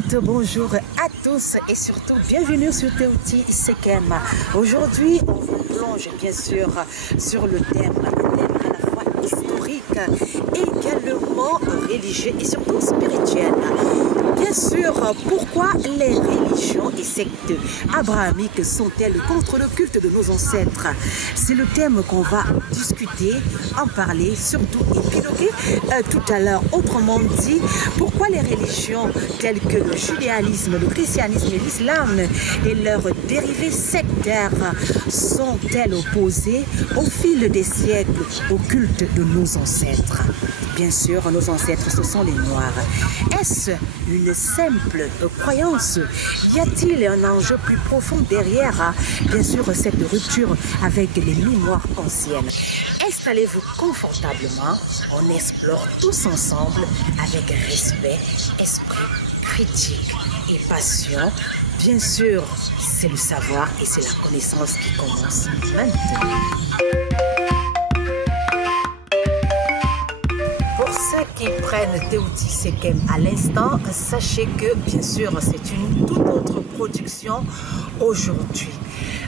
écoute, bonjour à tous et surtout bienvenue sur Teouti Sekem. Aujourd'hui, on vous plonge bien sûr sur le thème à la fois historique, également religieux et surtout spirituel. Bien sûr, pourquoi les religions et sectes abrahamiques sont-elles contre le culte de nos ancêtres? C'est le thème qu'on va discuter, en parler, surtout épiloguer tout à l'heure. Autrement dit, pourquoi les religions telles que le judaïsme, le christianisme et l'islam et leurs dérivés sectaires sont-elles opposées au fil des siècles au culte de nos ancêtres? Bien sûr, nos ancêtres, ce sont les Noirs. Est-ce une simple croyance? Y a-t-il un enjeu plus profond derrière, bien sûr, cette rupture avec les mémoires anciennes? Installez-vous confortablement, on explore tous ensemble avec respect, esprit critique et passion. Bien sûr, c'est le savoir et c'est la connaissance qui commence maintenant. Pour ceux qui prennent Teouti Sekem à l'instant, sachez que bien sûr c'est une toute autre production aujourd'hui.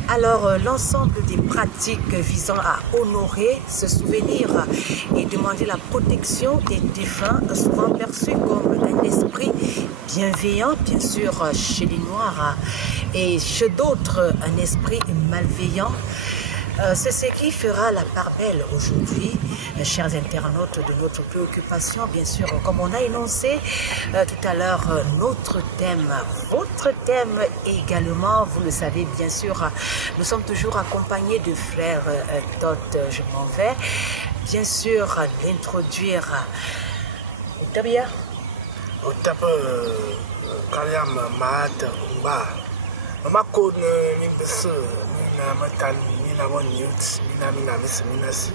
Alors l'ensemble des pratiques visant à honorer, se souvenir et demander la protection des défunts, souvent perçus comme un esprit bienveillant, bien sûr chez les Noirs et chez d'autres un esprit malveillant. C'est ce qui fera la part belle aujourd'hui, chers internautes, de notre préoccupation, bien sûr, comme on a énoncé tout à l'heure, notre thème, votre thème également, vous le savez bien sûr, nous sommes toujours accompagnés de frères Tot, je m'en vais, bien sûr, introduire Otabia. Otaba Kaliam Maat Umba. Mamako Nimbesu, Nina Matan, Nina One Youth, Nina Miss Minasi,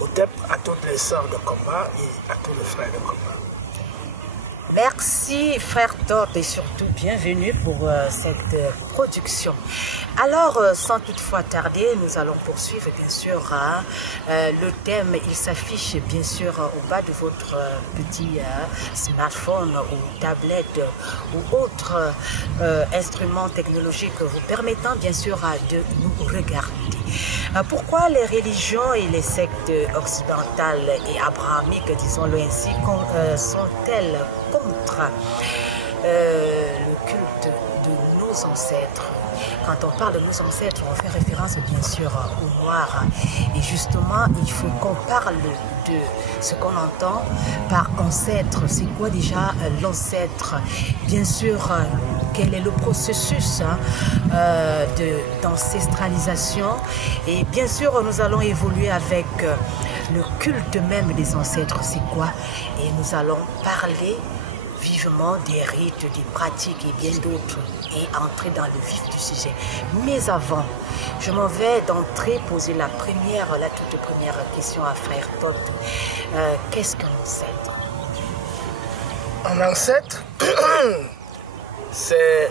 Otep à toutes les sœurs de combat et à tous les frères de combat. Merci frère Tot et surtout bienvenue pour cette production. Alors sans toutefois tarder, nous allons poursuivre bien sûr le thème. Il s'affiche bien sûr au bas de votre petit smartphone ou tablette ou autre instrument technologique vous permettant bien sûr de nous regarder. Pourquoi les religions et les sectes occidentales et abrahamiques, disons-le ainsi, sont-elles contre le culte de nos ancêtres? Quand on parle de nos ancêtres, on fait référence bien sûr aux Noirs. Et justement, il faut qu'on parle de ce qu'on entend par ancêtre. C'est quoi déjà l'ancêtre? Bien sûr, quel est le processus d'ancestralisation? Et bien sûr, nous allons évoluer avec le culte même des ancêtres. C'est quoi? Et nous allons parler vivement des rites, des pratiques et bien d'autres et entrer dans le vif du sujet. Mais avant, je m'en vais d'entrée poser la toute première question à frère Tot. Qu'est-ce qu'un ancêtre? Un ancêtre, c'est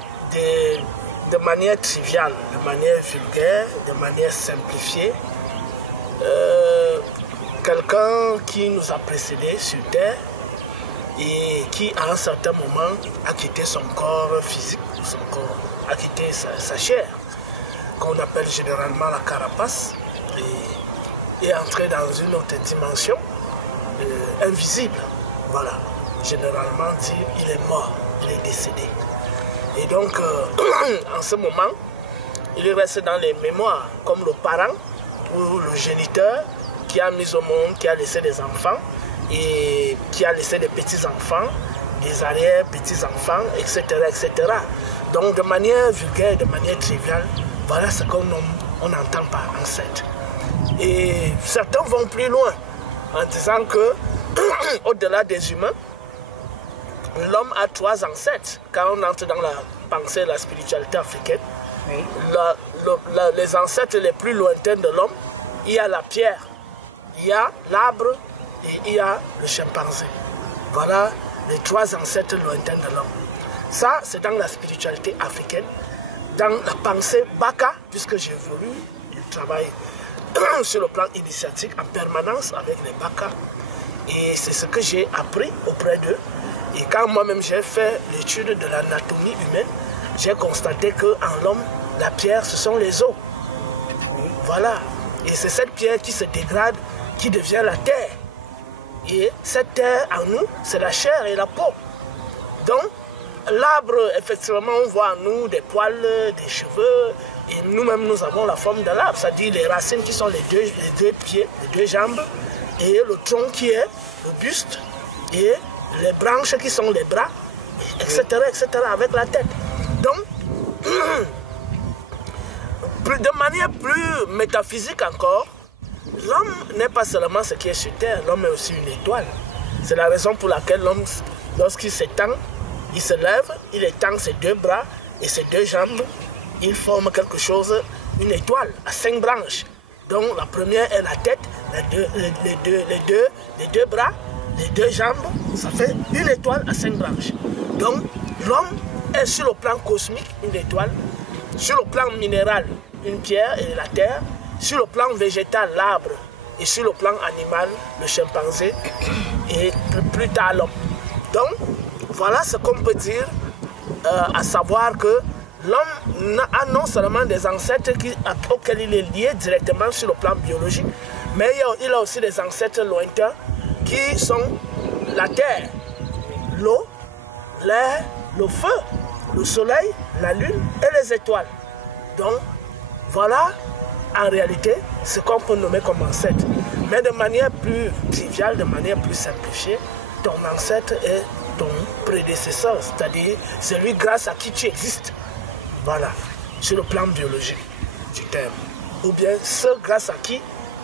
de manière triviale, de manière vulgaire, de manière simplifiée, quelqu'un qui nous a précédés sur Terre et qui à un certain moment a quitté son corps physique, a quitté sa chair, qu'on appelle généralement la carapace, et est entré dans une autre dimension invisible. Voilà, généralement dit il est mort, il est décédé. Et donc en ce moment, il reste dans les mémoires comme le parent ou le géniteur qui a mis au monde, qui a laissé des enfants, et qui a laissé des petits-enfants, des arrière-petits-enfants, etc., etc. Donc de manière vulgaire, de manière triviale, voilà ce qu'on entend par ancêtre. Et certains vont plus loin en disant que au-delà des humains, l'homme a 3 ancêtres. Quand on entre dans la pensée, la spiritualité africaine, oui. Les ancêtres les plus lointains de l'homme, il y a la pierre, il y a l'arbre, et il y a le chimpanzé. Voilà les 3 ancêtres lointains de l'homme. Ça, c'est dans la spiritualité africaine. Dans la pensée Baka, puisque j'évolue, je travaille sur le plan initiatique en permanence avec les Baka. Et c'est ce que j'ai appris auprès d'eux. Et quand moi-même j'ai fait l'étude de l'anatomie humaine, j'ai constaté qu'en l'homme, la pierre, ce sont les os. Voilà. Et c'est cette pierre qui se dégrade, qui devient la terre. Et cette terre, en nous, c'est la chair et la peau. Donc, l'arbre, effectivement, on voit en nous des poils, des cheveux. Et nous-mêmes, nous avons la forme de l'arbre. C'est-à-dire les racines qui sont les deux pieds, les deux jambes. Et le tronc qui est le buste. Et les branches qui sont les bras, etc., etc., avec la tête. Donc, de manière plus métaphysique encore, l'homme n'est pas seulement ce qui est sur terre, l'homme est aussi une étoile. C'est la raison pour laquelle l'homme, lorsqu'il s'étend, il se lève, il étend ses deux bras et ses deux jambes, il forme quelque chose, une étoile à 5 branches. Donc la première est la tête, les deux bras, les deux jambes, ça fait une étoile à 5 branches. Donc l'homme est sur le plan cosmique une étoile, sur le plan minéral une pierre et la terre, sur le plan végétal l'arbre et sur le plan animal le chimpanzé et plus tard l'homme. Donc voilà ce qu'on peut dire, à savoir que l'homme a non seulement des ancêtres auxquels il est lié directement sur le plan biologique, mais il a aussi des ancêtres lointains qui sont la terre, l'eau, l'air, le feu, le soleil, la lune et les étoiles. Donc voilà en réalité ce qu'on peut nommer comme ancêtre. Mais de manière plus triviale, de manière plus simplifiée, ton ancêtre est ton prédécesseur, c'est-à-dire celui grâce à qui tu existes. Voilà, sur le plan biologique du terme. Ou bien ceux grâce à qui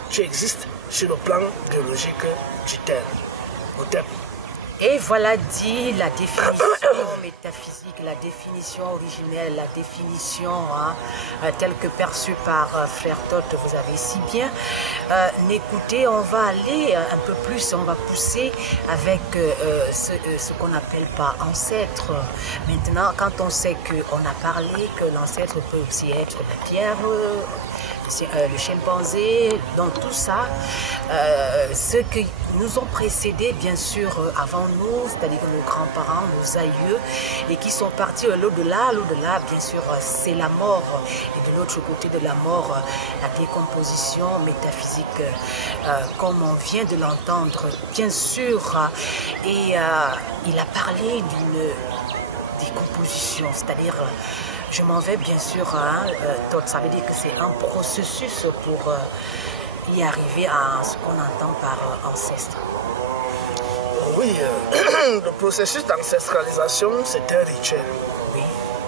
tu existes sur le plan biologique du terme. Au terme. Et voilà dit la définition métaphysique, la définition originelle, la définition telle que perçue par Frère Toth, vous avez si bien. Écoutez, on va aller un peu plus, on va pousser avec ce qu'on appelle pas ancêtre. Maintenant, quand on sait qu'on a parlé que l'ancêtre peut aussi être la pierre, le chimpanzé, dans tout ça, ceux qui nous ont précédés, bien sûr, avant nous, c'est-à-dire nos grands-parents, nos aïeux, et qui sont partis l'au-delà. L'au-delà, bien sûr, c'est la mort. Et de l'autre côté de la mort, la décomposition métaphysique, comme on vient de l'entendre, bien sûr. Et il a parlé d'une décomposition, c'est-à-dire... Je m'en vais bien sûr, ça veut dire que c'est un processus pour y arriver à ce qu'on entend par ancêtre. Oui, le processus d'ancestralisation, c'est un rituel. Oui.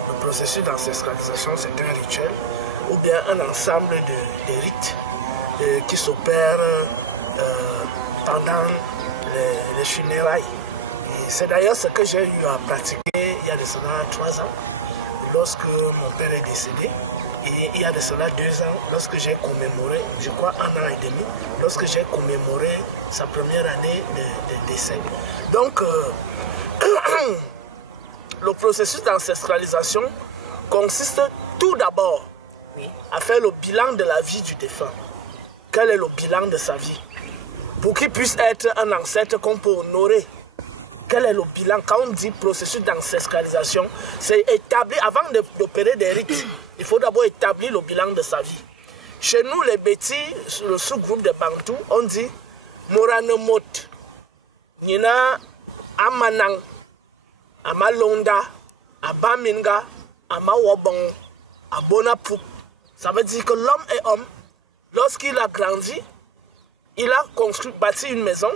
Le processus d'ancestralisation, c'est un rituel, ou bien un ensemble de rites qui s'opèrent pendant les funérailles. C'est d'ailleurs ce que j'ai eu à pratiquer il y a de cela 3 ans. Lorsque mon père est décédé, et il y a de cela 2 ans, lorsque j'ai commémoré, je crois 1 an et demi, lorsque j'ai commémoré sa première année de décès. Donc, le processus d'ancestralisation consiste tout d'abord à faire le bilan de la vie du défunt. Quel est le bilan de sa vie? Pour qu'il puisse être un ancêtre qu'on peut honorer. Quel est le bilan? Quand on dit processus d'ancestralisation, c'est établir, avant d'opérer des rites, il faut d'abord établir le bilan de sa vie. Chez nous, les Bétis, le sous-groupe des Bantous, on dit Moranemot, Nina Amanang, Amalonda, Abaminga, Amawabong, Abonapuk. Ça veut dire que l'homme est homme. Lorsqu'il a grandi, il a bâti une maison.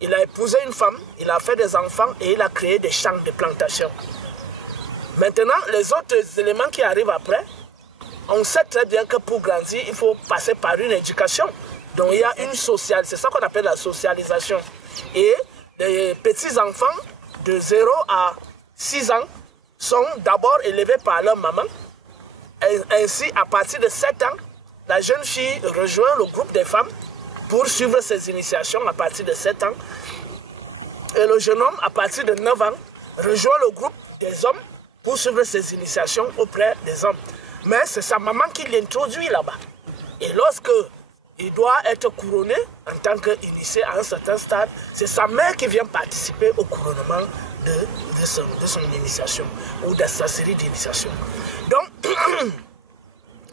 Il a épousé une femme, il a fait des enfants et il a créé des champs de plantation. Maintenant, les autres éléments qui arrivent après, on sait très bien que pour grandir, il faut passer par une éducation. Donc il y a une sociale, c'est ça qu'on appelle la socialisation. Et les petits-enfants de 0 à 6 ans sont d'abord élevés par leur maman. Et ainsi, à partir de 7 ans, la jeune fille rejoint le groupe des femmes pour suivre ses initiations à partir de 7 ans. Et le jeune homme, à partir de 9 ans, rejoint le groupe des hommes pour suivre ses initiations auprès des hommes. Mais c'est sa maman qui l'introduit là-bas. Et lorsque il doit être couronné en tant qu'initié à un certain stade, c'est sa mère qui vient participer au couronnement de son initiation ou de sa série d'initiation. Donc,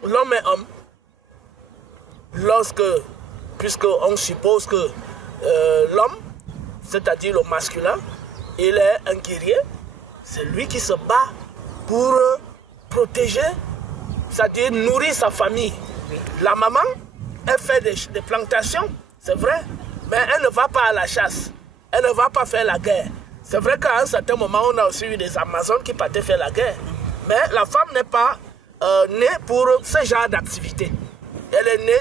l'homme est homme, puisqu'on suppose que l'homme, c'est-à-dire le masculin, il est un guerrier, c'est lui qui se bat pour protéger, c'est-à-dire nourrir sa famille. La maman, elle fait des plantations, c'est vrai, mais elle ne va pas à la chasse, elle ne va pas faire la guerre. C'est vrai qu'à un certain moment, on a aussi eu des Amazones qui partaient faire la guerre, mais la femme n'est pas née pour ce genre d'activité. Elle est née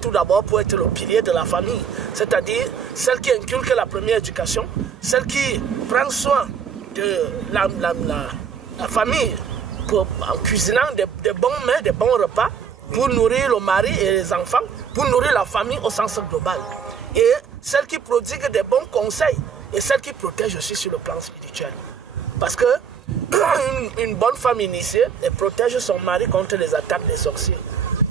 tout d'abord pour être le pilier de la famille, c'est-à-dire celle qui inculque la première éducation, celle qui prend soin de la famille en cuisinant des bons mets, des bons repas pour nourrir le mari et les enfants, pour nourrir la famille au sens global. Et celle qui prodigue des bons conseils et celle qui protège aussi sur le plan spirituel. Parce que une bonne femme initiée, elle protège son mari contre les attaques des sorciers.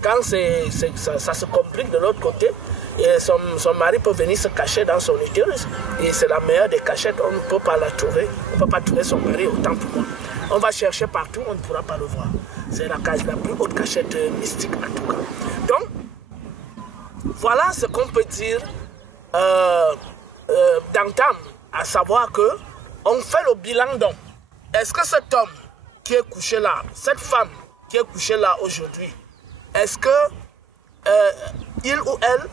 Quand ça se complique de l'autre côté, et son mari peut venir se cacher dans son utérus, et c'est la meilleure des cachettes, on ne peut pas la trouver, on ne peut pas trouver son mari autant pour moi. On va chercher partout, on ne pourra pas le voir. C'est la plus haute cachette mystique en tout cas. Donc, voilà ce qu'on peut dire d'entame, à savoir que on fait le bilan d'homme. Est-ce que cet homme qui est couché là, cette femme qui est couchée là aujourd'hui, est-ce que il ou elle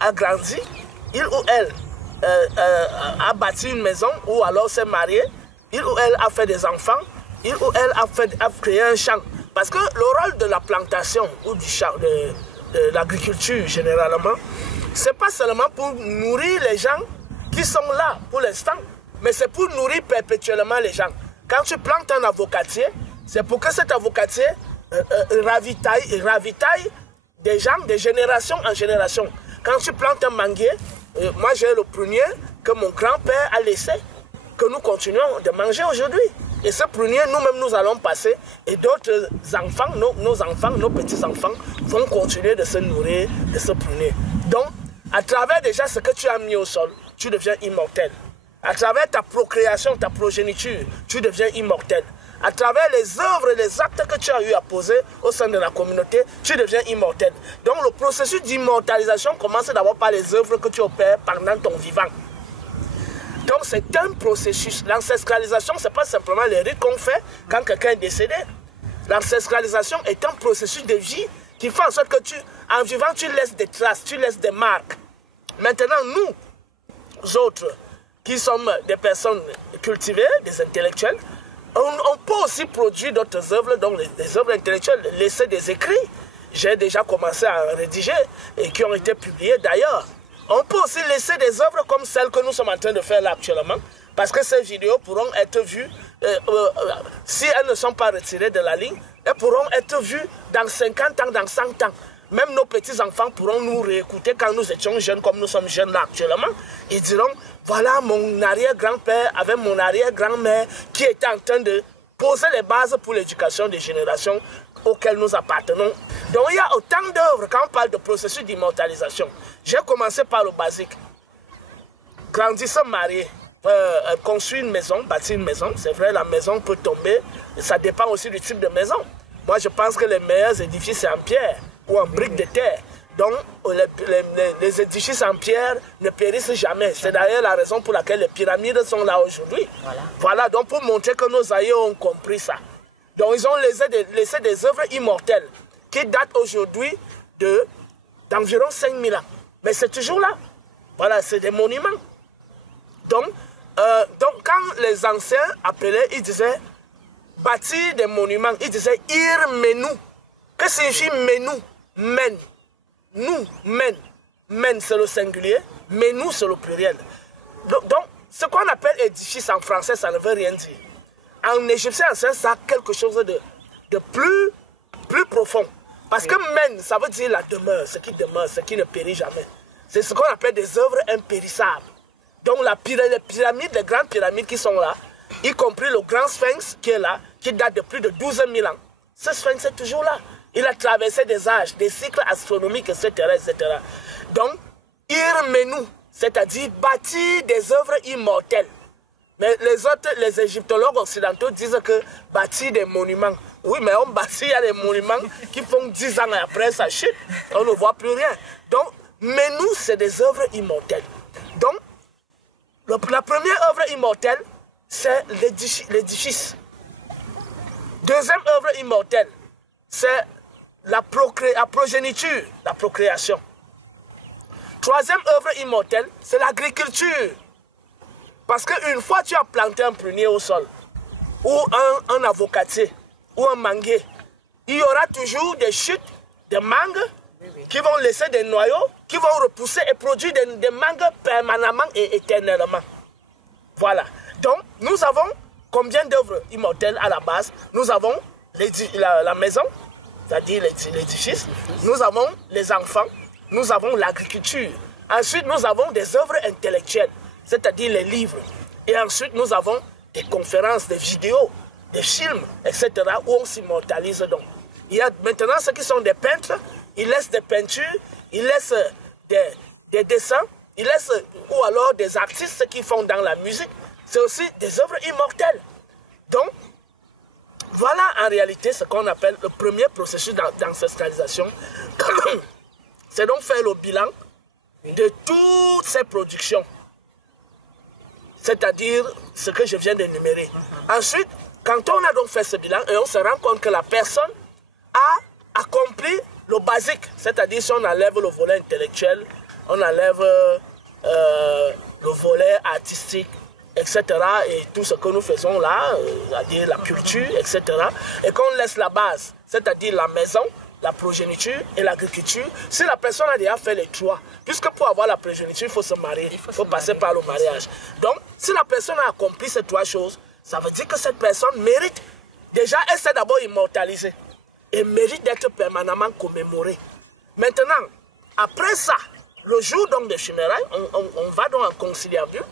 a grandi, il ou elle a bâti une maison ou alors s'est marié, il ou elle a fait des enfants, il ou elle a créé un champ. Parce que le rôle de la plantation ou du champ, de l'agriculture généralement, c'est pas seulement pour nourrir les gens qui sont là pour l'instant, mais c'est pour nourrir perpétuellement les gens. Quand tu plantes un avocatier, c'est pour que cet avocatier ravitaille des gens de génération en génération. Quand tu plantes un manguier, moi j'ai le prunier que mon grand-père a laissé, que nous continuons de manger aujourd'hui. Et ce prunier, nous-mêmes, nous allons passer et d'autres enfants, nos enfants, nos petits-enfants vont continuer de se nourrir de ce prunier. Donc, à travers déjà ce que tu as mis au sol, tu deviens immortel. À travers ta procréation, ta progéniture, tu deviens immortel. À travers les œuvres et les actes que tu as eu à poser au sein de la communauté, tu deviens immortel. Donc le processus d'immortalisation commence d'abord par les œuvres que tu opères pendant ton vivant. Donc c'est un processus. L'ancestralisation, ce n'est pas simplement les rites qu'on fait quand quelqu'un est décédé. L'ancestralisation est un processus de vie qui fait en sorte que en vivant, tu laisses des traces, tu laisses des marques. Maintenant, nous autres, qui sommes des personnes cultivées, des intellectuels, on peut aussi produire d'autres œuvres, donc des œuvres intellectuelles, laisser des écrits. J'ai déjà commencé à rédiger et qui ont été publiés d'ailleurs. On peut aussi laisser des œuvres comme celles que nous sommes en train de faire là actuellement, parce que ces vidéos pourront être vues, si elles ne sont pas retirées de la ligne, elles pourront être vues dans 50 ans, dans 100 ans. Même nos petits-enfants pourront nous réécouter quand nous étions jeunes, comme nous sommes jeunes là actuellement. Ils diront, voilà mon arrière-grand-père avec mon arrière-grand-mère qui était en train de poser les bases pour l'éducation des générations auxquelles nous appartenons. Donc il y a autant d'œuvres quand on parle de processus d'immortalisation. J'ai commencé par le basique. Grandir, se marier, construire une maison, bâtir une maison. C'est vrai, la maison peut tomber. Ça dépend aussi du type de maison. Moi, je pense que les meilleurs édifices, c'est en pierre ou en briques de terre. Donc, les édifices en pierre ne périssent jamais. C'est d'ailleurs la raison pour laquelle les pyramides sont là aujourd'hui. Voilà, donc pour montrer que nos aïeux ont compris ça. Donc, ils ont laissé des œuvres immortelles qui datent aujourd'hui d'environ 5000 ans. Mais c'est toujours là. Voilà, c'est des monuments. Donc, quand les anciens appelaient, ils disaient bâtir des monuments, ils disaient ir menu. Que signifie menu? Men. Nous, men. Men, c'est le singulier, menu, c'est le pluriel. Donc, ce qu'on appelle édifice en français, ça ne veut rien dire. En égyptien ancien, ça a quelque chose de plus profond. Parce que men, ça veut dire la demeure, ce qui ne périt jamais. C'est ce qu'on appelle des œuvres impérissables. Donc les pyramides, les grandes pyramides qui sont là, y compris le grand sphinx qui est là, qui date de plus de 12 000 ans. Ce sphinx est toujours là. Il a traversé des âges, des cycles astronomiques, etc. etc. Donc, ir menu, c'est-à-dire bâtir des œuvres immortelles. Mais les autres, les égyptologues occidentaux disent que bâtir des monuments. Oui, mais on bâtit, il y a des monuments qui font 10 ans après, ça chute. On ne voit plus rien. Donc, mais nous, c'est des œuvres immortelles. Donc, la première œuvre immortelle, c'est l'édifice. Deuxième œuvre immortelle, c'est la progéniture, la procréation. Troisième œuvre immortelle, c'est l'agriculture. Parce qu'une fois tu as planté un prunier au sol, ou un avocatier, ou un manguier, il y aura toujours des chutes de mangues qui vont laisser des noyaux, qui vont repousser et produire des mangues permanemment et éternellement. Voilà. Donc, nous avons combien d'œuvres immortelles à la base? Nous avons la maison, c'est-à-dire l'édifice. Nous avons les enfants. Nous avons l'agriculture. Ensuite, nous avons des œuvres intellectuelles, c'est-à-dire les livres. Et ensuite, nous avons des conférences, des vidéos, des films, etc., où on s'immortalise donc. Il y a maintenant ceux qui sont des peintres, ils laissent des peintures, ils laissent des dessins, ils laissent, ou alors des artistes qui font dans la musique. C'est aussi des œuvres immortelles. Donc, voilà en réalité ce qu'on appelle le premier processus d'ancestralisation. C'est donc faire le bilan de toutes ces productions. C'est-à-dire ce que je viens d'énumérer. Ensuite, quand on a donc fait ce bilan, et on se rend compte que la personne a accompli le basique. C'est-à-dire si on enlève le volet intellectuel, on enlève le volet artistique, etc. Et tout ce que nous faisons là, c'est-à-dire la culture, etc. Et qu'on laisse la base, c'est-à-dire la maison, la progéniture et l'agriculture. Si la personne a déjà fait les trois, puisque pour avoir la progéniture, il faut se marier, il faut passer par le mariage. Donc, si la personne a accompli ces trois choses, ça veut dire que cette personne mérite, déjà, elle s'est d'abord immortalisée et mérite d'être permanemment commémorée. Maintenant, après ça, le jour donc des funérailles, on va donc en conciliabule,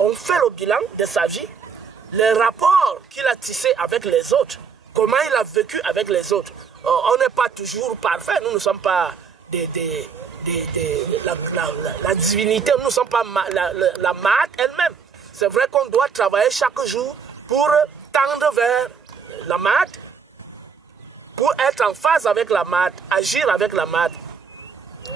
on fait le bilan de sa vie, les rapports qu'il a tissés avec les autres, comment il a vécu avec les autres. On n'est pas toujours parfait, nous ne sommes pas la divinité, nous ne sommes pas la Maat elle-même. C'est vrai qu'on doit travailler chaque jour pour tendre vers la Maat, pour être en phase avec la Maat, agir avec la Maat.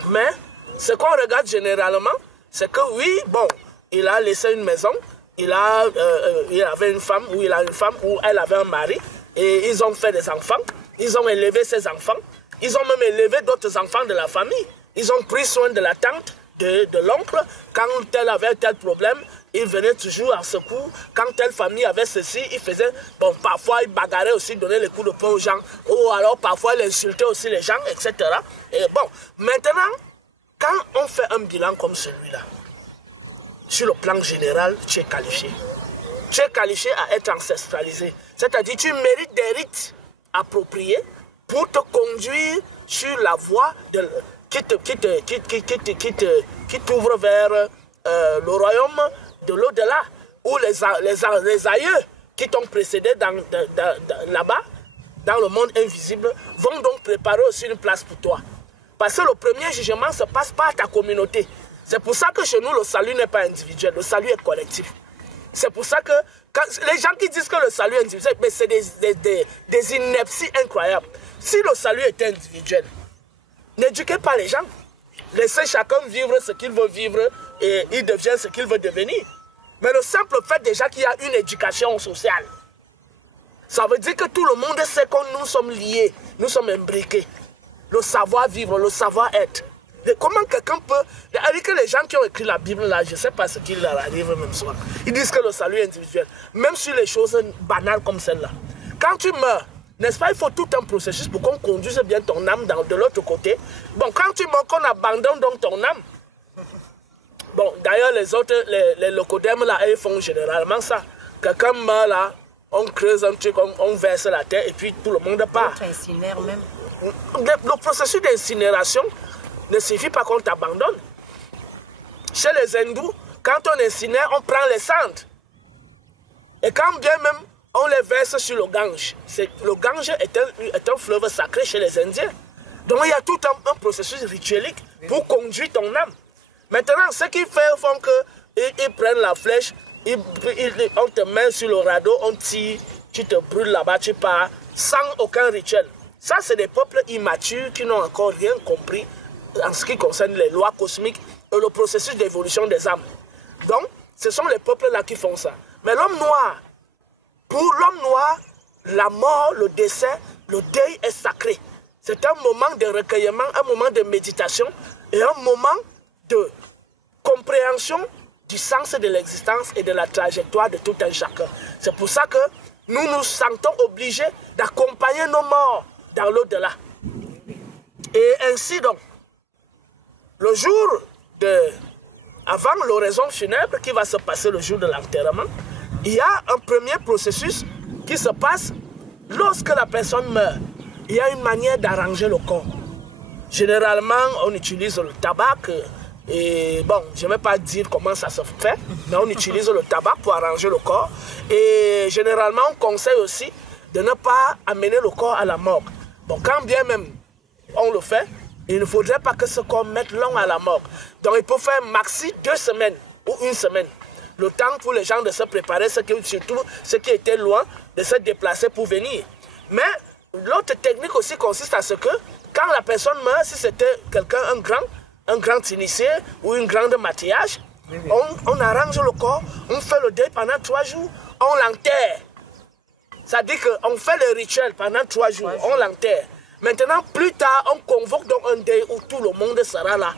Mais ce qu'on regarde généralement, c'est que oui, bon, il a laissé une maison, il avait une femme, ou il a une femme, ou elle avait un mari, et ils ont fait des enfants. Ils ont élevé ses enfants. Ils ont même élevé d'autres enfants de la famille. Ils ont pris soin de la tante, de l'oncle. Quand tel avait tel problème, ils venaient toujours en secours. Quand telle famille avait ceci, ils faisaient... Bon, parfois, ils bagarraient aussi, donnaient les coups de poing aux gens. Ou alors, parfois, ils insultaient aussi les gens, etc. Et bon, maintenant, quand on fait un bilan comme celui-là, sur le plan général, tu es qualifié. Tu es qualifié à être ancestralisé. C'est-à-dire, tu mérites des rites approprié pour te conduire sur la voie qui t'ouvre vers le royaume de l'au-delà, où les aïeux qui t'ont précédé là-bas, dans le monde invisible, vont donc préparer aussi une place pour toi. Parce que le premier jugement ne se passe pas à ta communauté. C'est pour ça que chez nous, le salut n'est pas individuel, le salut est collectif. C'est pour ça que les gens qui disent que le salut est individuel, c'est des inepties incroyables. Si le salut était individuel, n'éduquez pas les gens. Laissez chacun vivre ce qu'il veut vivre et il devient ce qu'il veut devenir. Mais le simple fait déjà qu'il y a une éducation sociale, ça veut dire que tout le monde sait que nous sommes liés, nous sommes imbriqués. Le savoir-vivre, le savoir-être. Comment quelqu'un peut... C'est-à-dire que les gens qui ont écrit la Bible, là, je ne sais pas ce qu'il leur arrive même soir. Ils disent que le salut est individuel. Même sur les choses banales comme celle-là. Quand tu meurs, n'est-ce pas, il faut tout un processus pour qu'on conduise bien ton âme de l'autre côté. Bon, quand tu meurs, qu'on abandonne donc ton âme. Bon, d'ailleurs, les autres, les locodèmes, là, ils font généralement ça. Quelqu'un meurt, là, on creuse un truc, on verse la terre, et puis tout le monde part. Incinère même. Le processus d'incinération ne suffit pas qu'on t'abandonne. Chez les hindous, quand on incinère, on prend les cendres. Et quand bien même, on les verse sur le Gange. Le Gange est un fleuve sacré chez les Indiens. Donc il y a tout un processus rituelique pour conduire ton âme. Maintenant, ce qu'ils font qu'ils prennent la flèche, on te met sur le radeau, on tire, tu te brûles là-bas, tu pars, sans aucun rituel. Ça, c'est des peuples immatures qui n'ont encore rien compris en ce qui concerne les lois cosmiques et le processus d'évolution des âmes. Donc, ce sont les peuples-là qui font ça. Mais l'homme noir, pour l'homme noir, la mort, le décès, le deuil est sacré. C'est un moment de recueillement, un moment de méditation et un moment de compréhension du sens de l'existence et de la trajectoire de tout un chacun. C'est pour ça que nous nous sentons obligés d'accompagner nos morts dans l'au-delà. Et ainsi donc, le jour avant l'oraison funèbre qui va se passer le jour de l'enterrement, il y a un premier processus qui se passe lorsque la personne meurt. Il y a une manière d'arranger le corps. Généralement, on utilise le tabac. Et bon, je ne vais pas dire comment ça se fait, mais on utilise le tabac pour arranger le corps. Et généralement, on conseille aussi de ne pas amener le corps à la morgue. Bon, quand bien même on le fait, il ne faudrait pas que ce corps mette long à la morgue. Donc, il peut faire maxi 2 semaines ou 1 semaine. Le temps pour les gens de se préparer, surtout ceux qui étaient loin, de se déplacer pour venir. Mais l'autre technique aussi consiste à ce que, quand la personne meurt, si c'était quelqu'un, un grand initié ou une grande maquillage, on arrange le corps, on fait le deuil pendant 3 jours, on l'enterre. Ça dit qu'on fait le rituel pendant 3 jours, on l'enterre. Maintenant, plus tard, on convoque donc un deuil où tout le monde sera là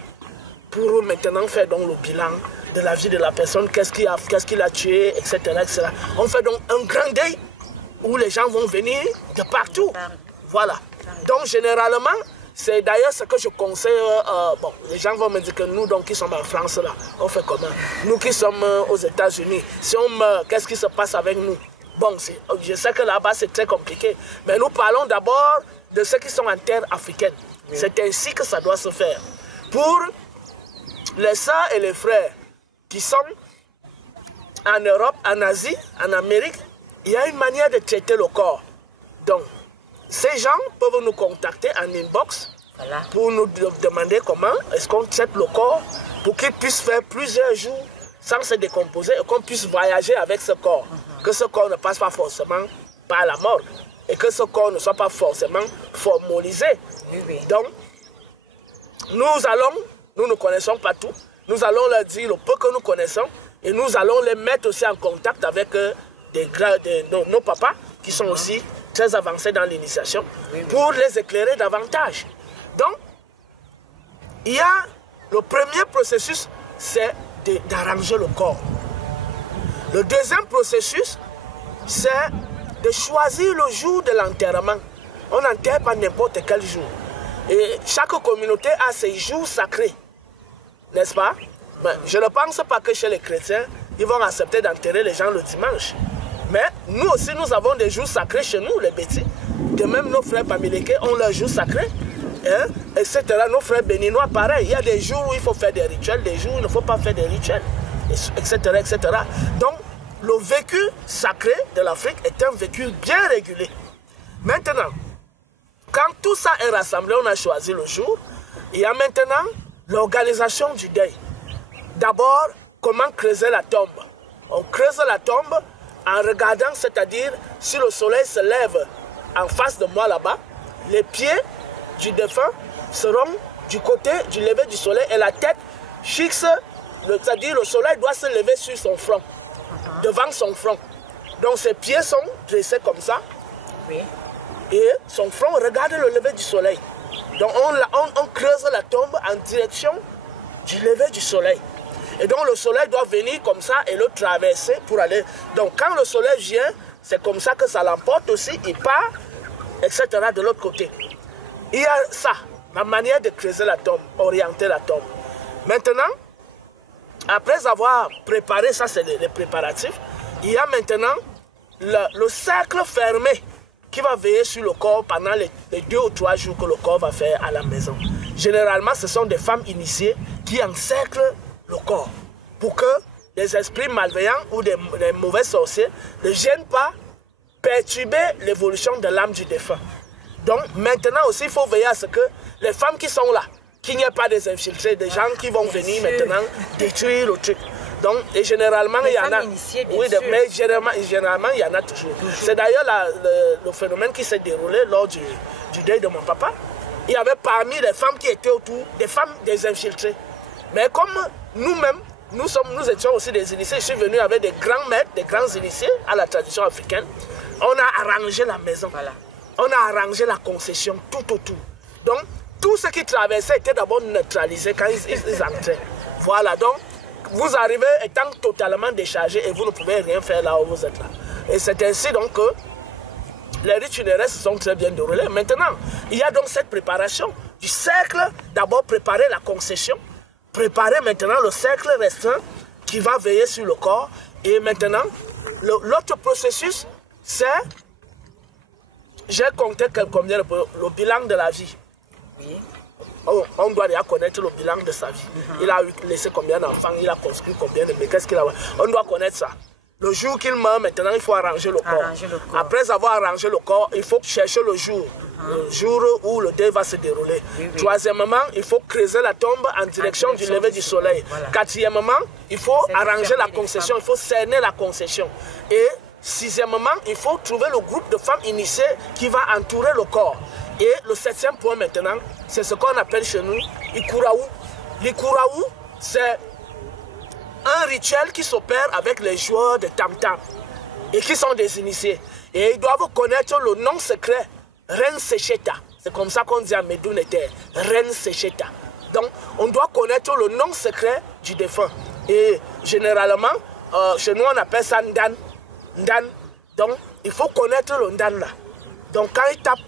pour maintenant faire donc le bilan de la vie de la personne, qu'est-ce qu'il a tué, etc., etc. On fait donc un grand deuil où les gens vont venir de partout. Voilà. Donc, généralement, c'est d'ailleurs ce que je conseille. Bon, les gens vont me dire que nous, donc, qui sommes en France, là, on fait comment? Nous qui sommes aux États-Unis, si on meurt, qu'est-ce qui se passe avec nous? Bon, je sais que là-bas, c'est très compliqué. Mais nous parlons d'abord de ceux qui sont en terre africaine. Oui. C'est ainsi que ça doit se faire. Pour les sœurs et les frères qui sont en Europe, en Asie, en Amérique, il y a une manière de traiter le corps. Donc, ces gens peuvent nous contacter en inbox pour nous demander comment est-ce qu'on traite le corps pour qu'il puisse faire plusieurs jours sans se décomposer et qu'on puisse voyager avec ce corps. Que ce corps ne passe pas forcément par la mort et que ce corps ne soit pas forcément formalisé. Donc, nous ne connaissons pas tout. Nous allons leur dire le peu que nous connaissons et nous allons les mettre aussi en contact avec nos papas qui sont aussi très avancés dans l'initiation pour les éclairer davantage. Donc, il y a le premier processus, c'est d'arranger le corps. Le deuxième processus, c'est de choisir le jour de l'enterrement. On n'enterre pas n'importe quel jour. Et chaque communauté a ses jours sacrés. N'est-ce pas? Ben, je ne pense pas que chez les chrétiens, ils vont accepter d'enterrer les gens le dimanche. Mais nous aussi, nous avons des jours sacrés chez nous, les Bétis. De même, nos frères Pamileke ont leurs jours sacrés, hein, etc. Nos frères béninois, pareil. Il y a des jours où il faut faire des rituels, des jours où il ne faut pas faire des rituels, etc., etc. Donc, le vécu sacré de l'Afrique est un vécu bien régulé. Maintenant, quand tout ça est rassemblé, on a choisi le jour. Il y a maintenant l'organisation du deuil. D'abord, comment creuser la tombe? On creuse la tombe en regardant, c'est-à-dire si le soleil se lève en face de moi là-bas, les pieds du défunt seront du côté du lever du soleil et la tête fixe, c'est-à-dire le soleil doit se lever sur son front, devant son front. Donc ses pieds sont dressés comme ça. Oui. Et son front regarde le lever du soleil. Donc on creuse la tombe en direction du lever du soleil. Et donc le soleil doit venir comme ça et le traverser pour aller. Donc quand le soleil vient, c'est comme ça que ça l'emporte aussi, il part, etc. de l'autre côté. Il y a ça, la manière de creuser la tombe, orienter la tombe. Maintenant, après avoir préparé ça, c'est les préparatifs, il y a maintenant le cercle fermé qui va veiller sur le corps pendant les 2 ou 3 jours que le corps va faire à la maison. Généralement, ce sont des femmes initiées qui encerclent le corps pour que les esprits malveillants ou des mauvais sorciers ne viennent pas perturber l'évolution de l'âme du défunt. Donc maintenant aussi, il faut veiller à ce que les femmes qui sont là, qu'il n'y ait pas des infiltrés, des gens qui vont venir maintenant détruire le truc. Donc, et généralement, il y en a. Initiées, bien oui, sûr. mais généralement, il y en a toujours. C'est d'ailleurs le phénomène qui s'est déroulé lors du deuil de mon papa. Il y avait parmi les femmes qui étaient autour, des femmes des infiltrés. Mais comme nous-mêmes, nous étions aussi des initiés, je suis venu avec des grands maîtres, des grands initiés à la tradition africaine. On a arrangé la maison. Voilà. On a arrangé la concession tout autour. Donc, tout ce qui traversait était d'abord neutralisé quand ils entraient. Voilà, donc, vous arrivez étant totalement déchargé et vous ne pouvez rien faire là où vous êtes là. Et c'est ainsi donc que les rites funéraires se sont très bien déroulés. Maintenant, il y a donc cette préparation du cercle. D'abord, préparer la concession. Préparer maintenant le cercle restreint qui va veiller sur le corps. Et maintenant, l'autre processus, c'est, j'ai compté combien le bilan de la vie. Oui. On doit déjà connaître le bilan de sa vie. Il a laissé combien d'enfants, il a construit combien de... Mais qu'est-ce qu'il a... On doit connaître ça. Le jour qu'il meurt, maintenant, il faut arranger le corps. Après avoir arrangé le corps, il faut chercher le jour. Le jour où le deuil va se dérouler. Oui. Troisièmement, il faut creuser la tombe en direction du lever du soleil. Voilà. Quatrièmement, il faut arranger la concession, il faut cerner la concession. Et sixièmement, il faut trouver le groupe de femmes initiées qui va entourer le corps. Et le septième point maintenant, c'est ce qu'on appelle chez nous l'Ikuraou. L'Ikuraou, c'est un rituel qui s'opère avec les joueurs de tam-tam et qui sont des initiés. Et ils doivent connaître le nom secret, Reine Secheta. C'est comme ça qu'on dit à Medoune-Terre, Reine Secheta. Donc, on doit connaître le nom secret du défunt. Et généralement, chez nous, on appelle ça Ndan. Ndan. Donc, il faut connaître le Ndan là. Donc, quand il tape,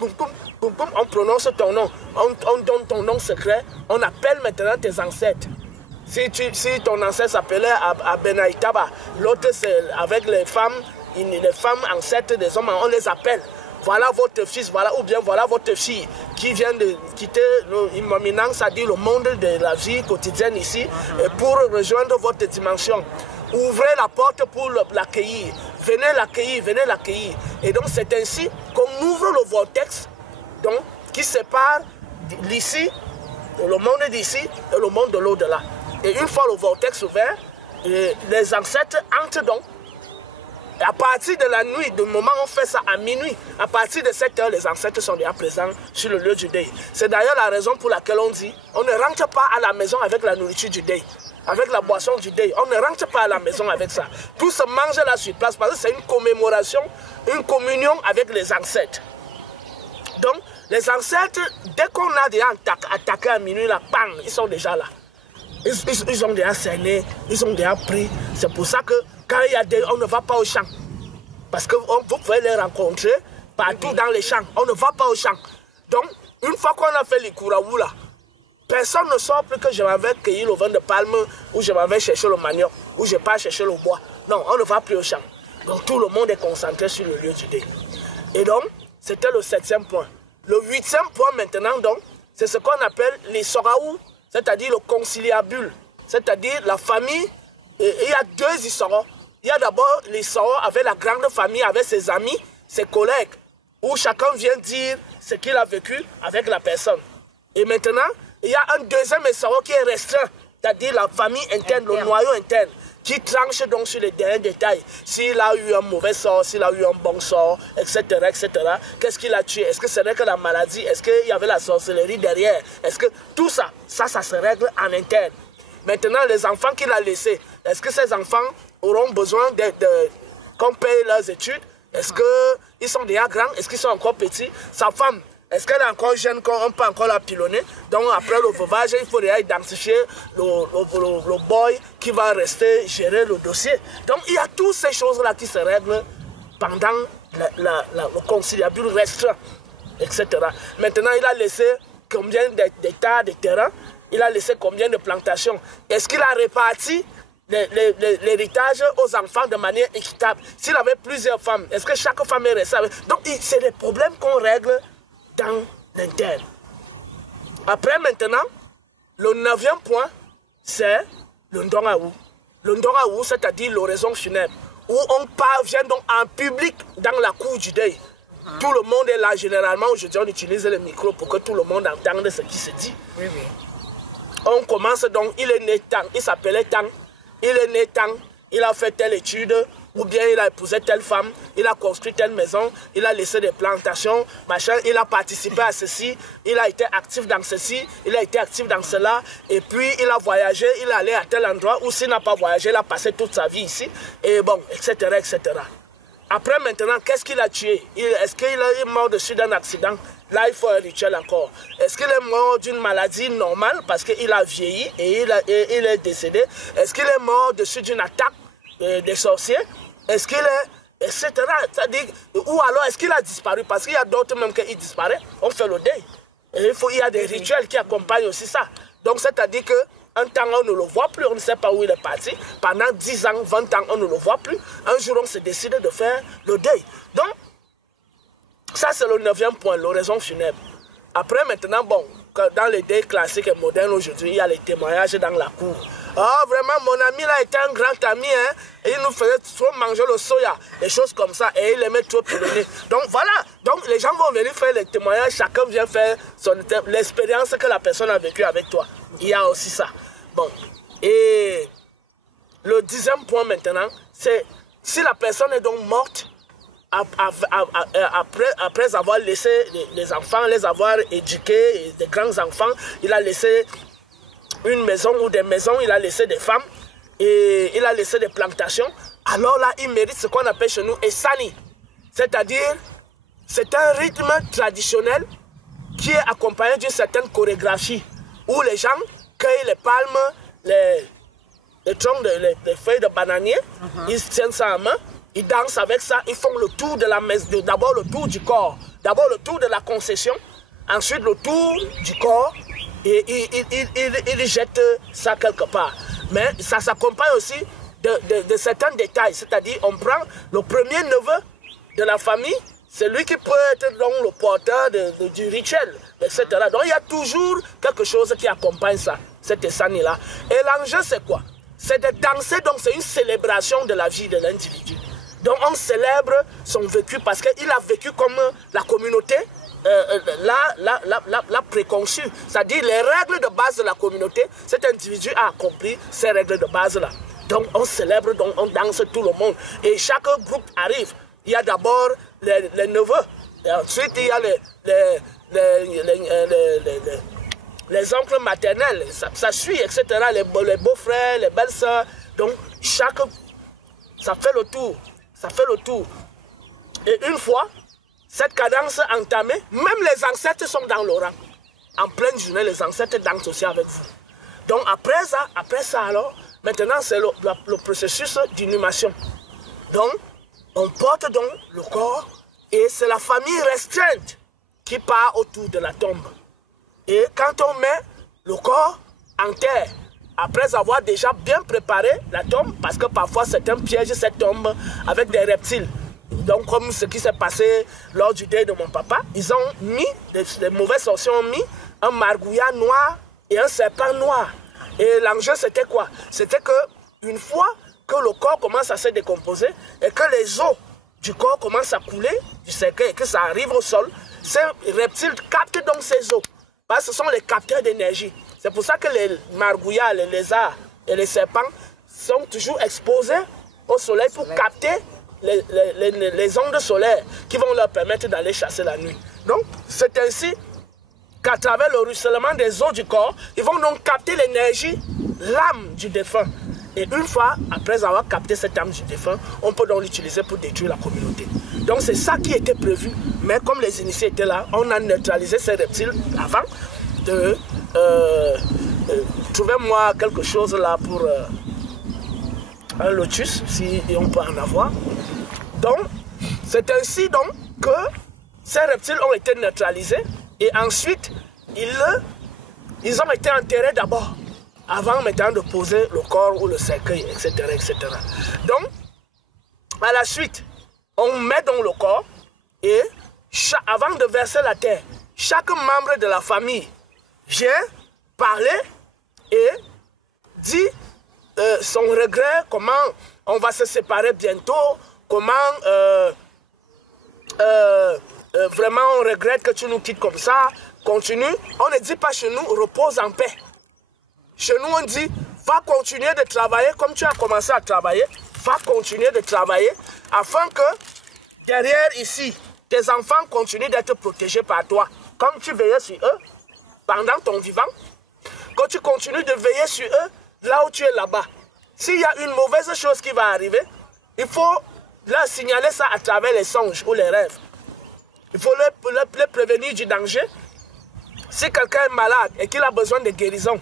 on prononce ton nom, on donne ton nom secret, on appelle maintenant tes ancêtres. Si ton ancêtre s'appelait Abenaïtaba, l'autre c'est avec les femmes ancêtres des hommes, on les appelle. Voilà votre fils, voilà, ou bien voilà votre fille qui vient de quitter l'immaminence, c'est-à-dire le monde de la vie quotidienne ici, et pour rejoindre votre dimension. Ouvrez la porte pour l'accueillir. Venez l'accueillir, venez l'accueillir. Et donc c'est ainsi qu'on ouvre le vortex donc, qui sépare l'ici, le monde d'ici et le monde de l'au-delà. Et une fois le vortex ouvert, les ancêtres entrent donc. Et à partir de la nuit, du moment où on fait ça à minuit, à partir de 7 heures, les ancêtres sont déjà présents sur le lieu du deuil. C'est d'ailleurs la raison pour laquelle on dit on ne rentre pas à la maison avec la nourriture du deuil, avec la boisson du deuil. On ne rentre pas à la maison avec ça. Tout se mange là sur place parce que c'est une commémoration, une communion avec les ancêtres. Donc, les ancêtres, dès qu'on a déjà attaqué à minuit, là, bang, ils sont déjà là. Ils ont déjà cerné, ils ont déjà pris. C'est pour ça que quand il y a des... On ne va pas au champ. Parce que vous pouvez les rencontrer partout dans les champs. On ne va pas au champ. Donc, une fois qu'on a fait les Kouraou là, personne ne sort plus que je m'avais cueilli le vin de palme, ou je m'avais cherché le manioc, ou je pars chercher le bois. Non, on ne va plus au champ. Donc, tout le monde est concentré sur le lieu du deuil. Et donc, c'était le 7e point. Le 8e point maintenant, donc, c'est ce qu'on appelle les Soraou, c'est-à-dire le conciliabule, c'est-à-dire la famille. Et il y a deux Issoraux. Il y a d'abord l'Issoraux avec la grande famille, avec ses amis, ses collègues, où chacun vient dire ce qu'il a vécu avec la personne. Et maintenant, il y a un deuxième Issoraux qui est restreint, c'est-à-dire la famille interne, le noyau interne, qui tranche donc sur les derniers détails. S'il a eu un mauvais sort, s'il a eu un bon sort, etc., etc. Qu'est-ce qu'il a tué? Est-ce que ce n'est que la maladie? Est-ce qu'il y avait la sorcellerie derrière? Est-ce que tout ça, ça se règle en interne. Maintenant, les enfants qu'il a laissés, est-ce que ces enfants auront besoin qu'on paye leurs études? Est-ce qu'ils sont déjà grands? Est-ce qu'ils sont encore petits? Sa femme, est-ce qu'elle est encore jeune qu'on peut encore la pilonner? Donc après le veuvage, il faut déjà identifier le boy qui va rester gérer le dossier. Donc il y a toutes ces choses-là qui se règlent pendant le conciliabule restreint, etc. Maintenant, il a laissé combien d'hectares de terrain? Il a laissé combien de plantations? Est-ce qu'il a réparti l'héritage aux enfants de manière équitable? S'il avait plusieurs femmes, est-ce que chaque femme est restée avec? Donc c'est des problèmes qu'on règle dans l'interne. Après maintenant, le 9e point, c'est le Ndongaou. Le Ndongaou, c'est-à-dire l'oraison funèbre, où on vient donc en public dans la cour du deuil. Tout le monde est là, généralement, aujourd'hui on utilise le micro pour que tout le monde entende ce qui se dit. Oui, oui. On commence donc, il est né Tang, il s'appelait Tang. il est né tant, il a fait telle étude, ou bien il a épousé telle femme, il a construit telle maison, il a laissé des plantations, machin, il a participé à ceci, il a été actif dans ceci, il a été actif dans cela, et puis il a voyagé, il est allé à tel endroit, ou s'il n'a pas voyagé, il a passé toute sa vie ici, et bon, etc., etc. Après maintenant, qu'est-ce qu'il a tué? Est-ce qu'il est mort dessus d'un accident? Là, il faut un rituel encore. Est-ce qu'il est mort d'une maladie normale parce qu'il a vieilli et il est décédé? Est-ce qu'il est mort dessus d'une attaque des sorciers? Est-ce qu'il est... etc. Ou alors est-ce qu'il a disparu? Parce qu'il y a d'autres même qui disparaissent. On fait le deuil. Et il y a des rituels qui accompagnent aussi ça. Donc c'est-à-dire que un temps, on ne le voit plus, on ne sait pas où il est parti. Pendant 10 ans, 20 ans, on ne le voit plus. Un jour, on se décide de faire le deuil. Donc, ça, c'est le 9e point, l'oraison funèbre. Après, maintenant, bon, dans les deuils classiques et modernes aujourd'hui, il y a les témoignages dans la cour. Oh, vraiment, mon ami là était un grand ami, hein. Et il nous faisait trop manger le soya, des choses comme ça, et il aimait trop pilonner. Donc voilà, donc les gens vont venir faire les témoignages, chacun vient faire l'expérience que la personne a vécue avec toi. Il y a aussi ça. Bon, et le 10e point maintenant, c'est si la personne est donc morte, après avoir laissé les enfants, les avoir éduqués, des grands enfants, il a laissé une maison ou des maisons, il a laissé des femmes et il a laissé des plantations, alors là, il mérite ce qu'on appelle chez nous Essani. C'est-à-dire, c'est un rythme traditionnel qui est accompagné d'une certaine chorégraphie où les gens cueillent les palmes, les troncs, les feuilles de bananier, ils tiennent ça en main, ils dansent avec ça, ils font le tour de la maison, d'abord le tour du corps, d'abord le tour de la concession, ensuite le tour du corps, et ils jettent ça quelque part. Mais ça s'accompagne aussi de certains détails, c'est-à-dire on prend le premier neveu de la famille, c'est lui qui peut être donc le porteur du rituel, etc. Donc il y a toujours quelque chose qui accompagne ça, cette Essani-là. Et l'enjeu c'est quoi? C'est de danser, donc c'est une célébration de la vie de l'individu. Donc on célèbre son vécu parce qu'il a vécu comme la communauté l'a préconçu. C'est-à-dire les règles de base de la communauté, cet individu a accompli ces règles de base-là. Donc on célèbre, donc on danse tout le monde. Et chaque groupe arrive. Il y a d'abord les neveux. Et ensuite il y a les oncles maternels. Ça suit, etc. Les beaux-frères, les belles-sœurs. Donc ça fait le tour. Ça fait le tour. Et une fois, cette cadence entamée, même les ancêtres sont dans le rang. En pleine journée, les ancêtres dansent aussi avec vous. Donc après ça alors, maintenant c'est le processus d'inhumation. Donc, on porte donc le corps et c'est la famille restreinte qui part autour de la tombe. Et quand on met le corps en terre, après avoir déjà bien préparé la tombe, parce que parfois c'est un piège cette tombe avec des reptiles. Donc comme ce qui s'est passé lors du deuil de mon papa, ils ont mis, les mauvais sorciers ont mis un margouillat noir et un serpent noir. Et l'enjeu c'était quoi? C'était qu'une fois que le corps commence à se décomposer et que les os du corps commencent à couler du cercueil et que ça arrive au sol, ces reptiles captent donc ces os. Parce que ce sont les capteurs d'énergie. C'est pour ça que les margouillards, les lézards et les serpents sont toujours exposés au soleil pour capter les ondes solaires qui vont leur permettre d'aller chasser la nuit. Donc, c'est ainsi qu'à travers le ruissellement des os du corps, ils vont donc capter l'énergie, l'âme du défunt. Et une fois, après avoir capté cette âme du défunt, on peut donc l'utiliser pour détruire la communauté. Donc c'est ça qui était prévu. Mais comme les initiés étaient là, on a neutralisé ces reptiles avant de... Trouvez-moi quelque chose là pour un lotus, si on peut en avoir. Donc, c'est ainsi donc que ces reptiles ont été neutralisés et ensuite, ils ont été enterrés d'abord, avant maintenant de poser le corps ou le cercueil, etc., etc. Donc, à la suite, on met dans le corps et avant de verser la terre, chaque membre de la famille vient parler et dit son regret, comment on va se séparer bientôt, comment vraiment on regrette que tu nous quittes comme ça, continue. On ne dit pas chez nous, repose en paix. Chez nous, on dit, Va continuer de travailler comme tu as commencé à travailler. Va continuer de travailler afin que derrière ici, tes enfants continuent d'être protégés par toi. Comme tu veillais sur eux pendant ton vivant, que tu continues de veiller sur eux là où tu es là-bas. S'il y a une mauvaise chose qui va arriver, il faut leur signaler ça à travers les songes ou les rêves. Il faut les prévenir du danger. Si quelqu'un est malade et qu'il a besoin de guérison,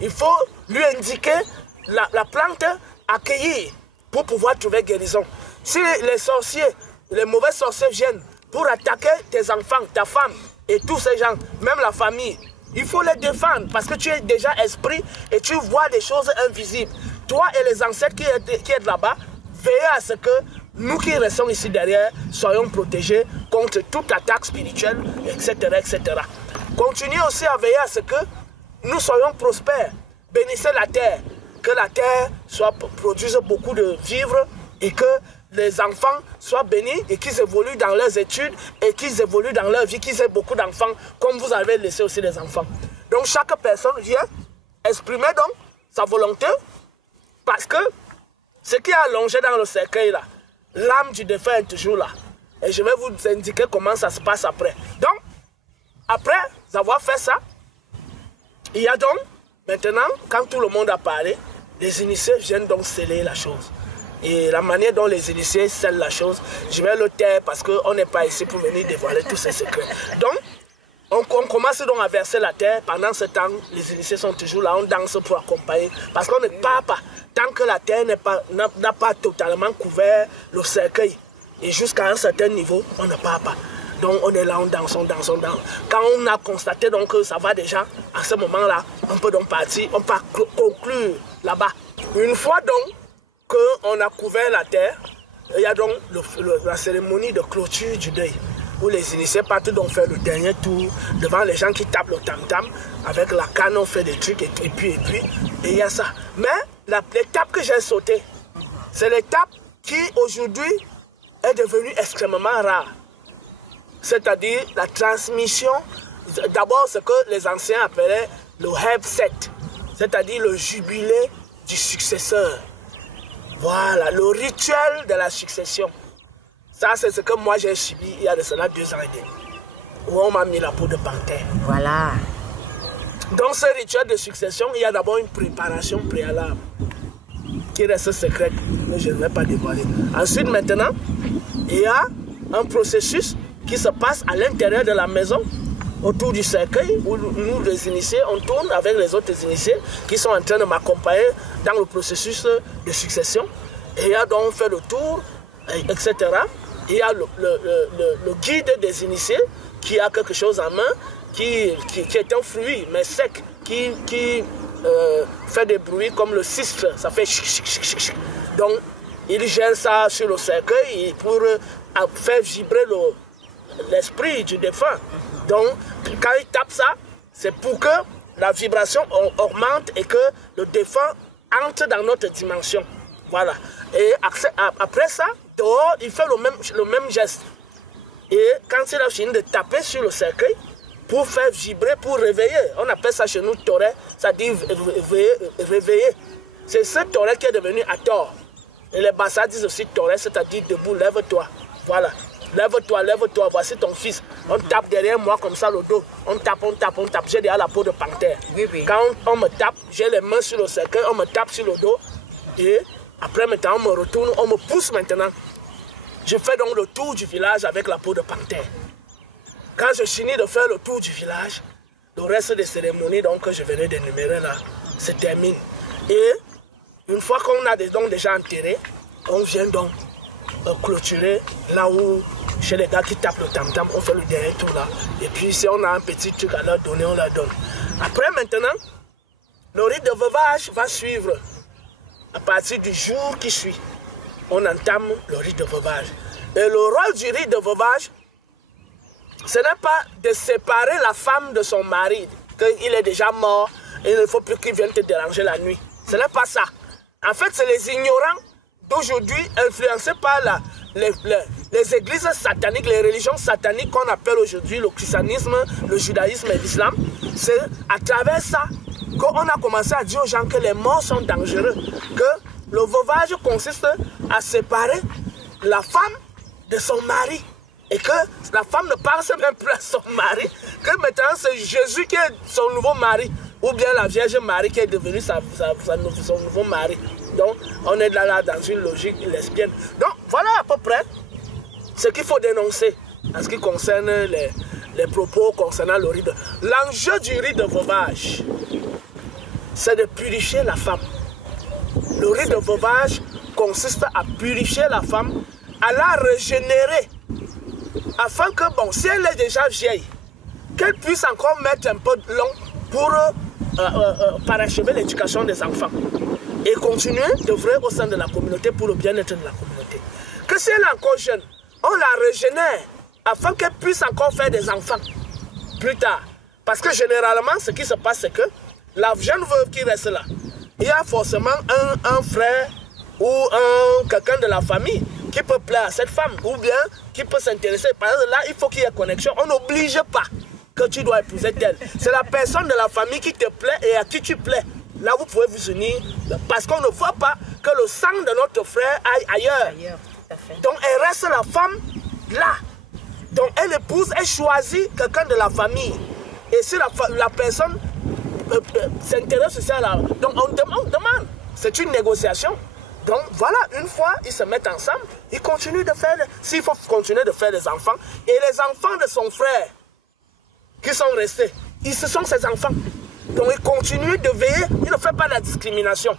il faut lui indiquer la plante à cueillir pour pouvoir trouver guérison. Si les sorciers, les mauvais sorciers viennent pour attaquer tes enfants, ta femme et tous ces gens, même la famille, il faut les défendre parce que tu es déjà esprit et tu vois des choses invisibles. Toi et les ancêtres qui êtes là-bas, veillez à ce que nous qui restons ici derrière soyons protégés contre toute attaque spirituelle, etc., etc. Continuez aussi à veiller à ce que nous soyons prospères. Bénissez la terre, que la terre produise beaucoup de vivres et que les enfants soient bénis et qu'ils évoluent dans leurs études et qu'ils évoluent dans leur vie, qu'ils aient beaucoup d'enfants comme vous avez laissé aussi des enfants. Donc chaque personne vient exprimer donc sa volonté parce que ce qui est allongé dans le cercueil là, l'âme du défunt est toujours là. Et je vais vous indiquer comment ça se passe après. Donc, après avoir fait ça, il y a donc, maintenant, quand tout le monde a parlé, les initiés viennent donc sceller la chose. Et la manière dont les initiés scellent la chose, je vais le taire parce qu'on n'est pas ici pour venir dévoiler tous ces secrets. Donc, on commence donc à verser la terre. Pendant ce temps, les initiés sont toujours là, on danse pour accompagner. Parce qu'on ne part pas tant que la terre n'a pas totalement couvert le cercueil. Et jusqu'à un certain niveau, on ne part pas. Donc on est là, on danse, on danse, on danse. Quand on a constaté donc que ça va déjà, à ce moment-là, on peut donc partir, on peut conclure là-bas. Une fois donc qu'on a couvert la terre, il y a donc la cérémonie de clôture du deuil, où les initiés partent donc faire le dernier tour devant les gens qui tapent le tam-tam. Avec la canne, on fait des trucs et puis, il y a ça. Mais l'étape que j'ai sautée, c'est l'étape qui aujourd'hui est devenue extrêmement rare. C'est-à-dire la transmission, d'abord ce que les anciens appelaient le Hebset, c'est-à-dire le jubilé du successeur. Voilà, le rituel de la succession. Ça, c'est ce que moi j'ai subi il y a de cela 2 ans et demi, où on m'a mis la peau de panthère. Voilà. Dans ce rituel de succession, il y a d'abord une préparation préalable qui reste secrète, mais je ne vais pas dévoiler. Ensuite, maintenant, il y a un processus qui se passe à l'intérieur de la maison, autour du cercueil, où nous, les initiés, on tourne avec les autres initiés qui sont en train de m'accompagner dans le processus de succession. Et il y a donc fait le tour, etc. Il y a le guide des initiés qui a quelque chose en main, qui est un fruit, mais sec, qui fait des bruits comme le cistre, ça fait chic, chic, chic, chic, chic. Donc, il gère ça sur le cercueil pour faire vibrer l'esprit du défunt. Donc, quand il tape ça, c'est pour que la vibration augmente et que le défunt entre dans notre dimension. Voilà. Et après ça, dehors, il fait le même geste. Et quand il a fini de taper sur le cercueil, pour faire vibrer, pour réveiller, on appelle ça chez nous toré, ça dit réveiller. C'est ce toré qui est devenu Hathor. Et les Bassa disent aussi toré, c'est-à-dire debout, lève-toi. Voilà. Lève-toi, lève-toi, voici ton fils. On tape derrière moi comme ça le dos. On tape, on tape, on tape. J'ai derrière la peau de panthère. Oui, oui. Quand on me tape, j'ai les mains sur le cercueil, on me tape sur le dos. Et après, maintenant, on me retourne, on me pousse maintenant. Je fais donc le tour du village avec la peau de panthère. Quand je finis de faire le tour du village, le reste des cérémonies donc, que je venais d'énumérer là, se termine. Et une fois qu'on a donc déjà enterré, on vient donc clôturer là où, chez les gars qui tapent le tam-tam, on fait le dernier tour là. Et puis si on a un petit truc à leur donner, on leur donne. Après maintenant, le rite de veuvage va suivre. À partir du jour qui suit, on entame le rite de veuvage. Et le rôle du rite de veuvage, ce n'est pas de séparer la femme de son mari, qu'il est déjà mort et il ne faut plus qu'il vienne te déranger la nuit. Ce n'est pas ça. En fait, c'est les ignorants d'aujourd'hui, influencés par les églises sataniques, les religions sataniques qu'on appelle aujourd'hui le christianisme, le judaïsme et l'islam. C'est à travers ça qu'on a commencé à dire aux gens que les morts sont dangereux, que le veuvage consiste à séparer la femme de son mari. Et que la femme ne pense même plus à son mari, que maintenant c'est Jésus qui est son nouveau mari, ou bien la Vierge Marie qui est devenue son nouveau mari. Donc on est là dans une logique lesbienne. Donc voilà à peu près ce qu'il faut dénoncer en ce qui concerne les propos concernant le rite. L'enjeu du rite de veuvage, c'est de purifier la femme. Le rite de veuvage consiste à purifier la femme, à la régénérer, afin que, bon, si elle est déjà vieille, qu'elle puisse encore mettre un peu de long pour parachever l'éducation des enfants et continuer d'œuvrer au sein de la communauté pour le bien-être de la communauté. Que si elle est encore jeune, on la régénère afin qu'elle puisse encore faire des enfants plus tard. Parce que généralement, ce qui se passe, c'est que la jeune veuve qui reste là, il y a forcément un frère ou quelqu'un de la famille qui peut plaire à cette femme ou bien qui peut s'intéresser. Par exemple, là, il faut qu'il y ait connexion. On n'oblige pas que tu dois épouser telle. C'est la personne de la famille qui te plaît et à qui tu plais. Là, vous pouvez vous unir parce qu'on ne voit pas que le sang de notre frère aille ailleurs. Donc, elle reste la femme là. Donc, elle épouse, elle choisit quelqu'un de la famille. Et si la personne s'intéresse aussi à la... Donc, on demande. C'est une négociation. Donc, voilà, une fois, ils se mettent ensemble, ils continuent de faire... S'il faut continuer de faire des enfants, et les enfants de son frère qui sont restés, ce sont ses enfants. Donc, ils continuent de veiller, ils ne font pas de la discrimination.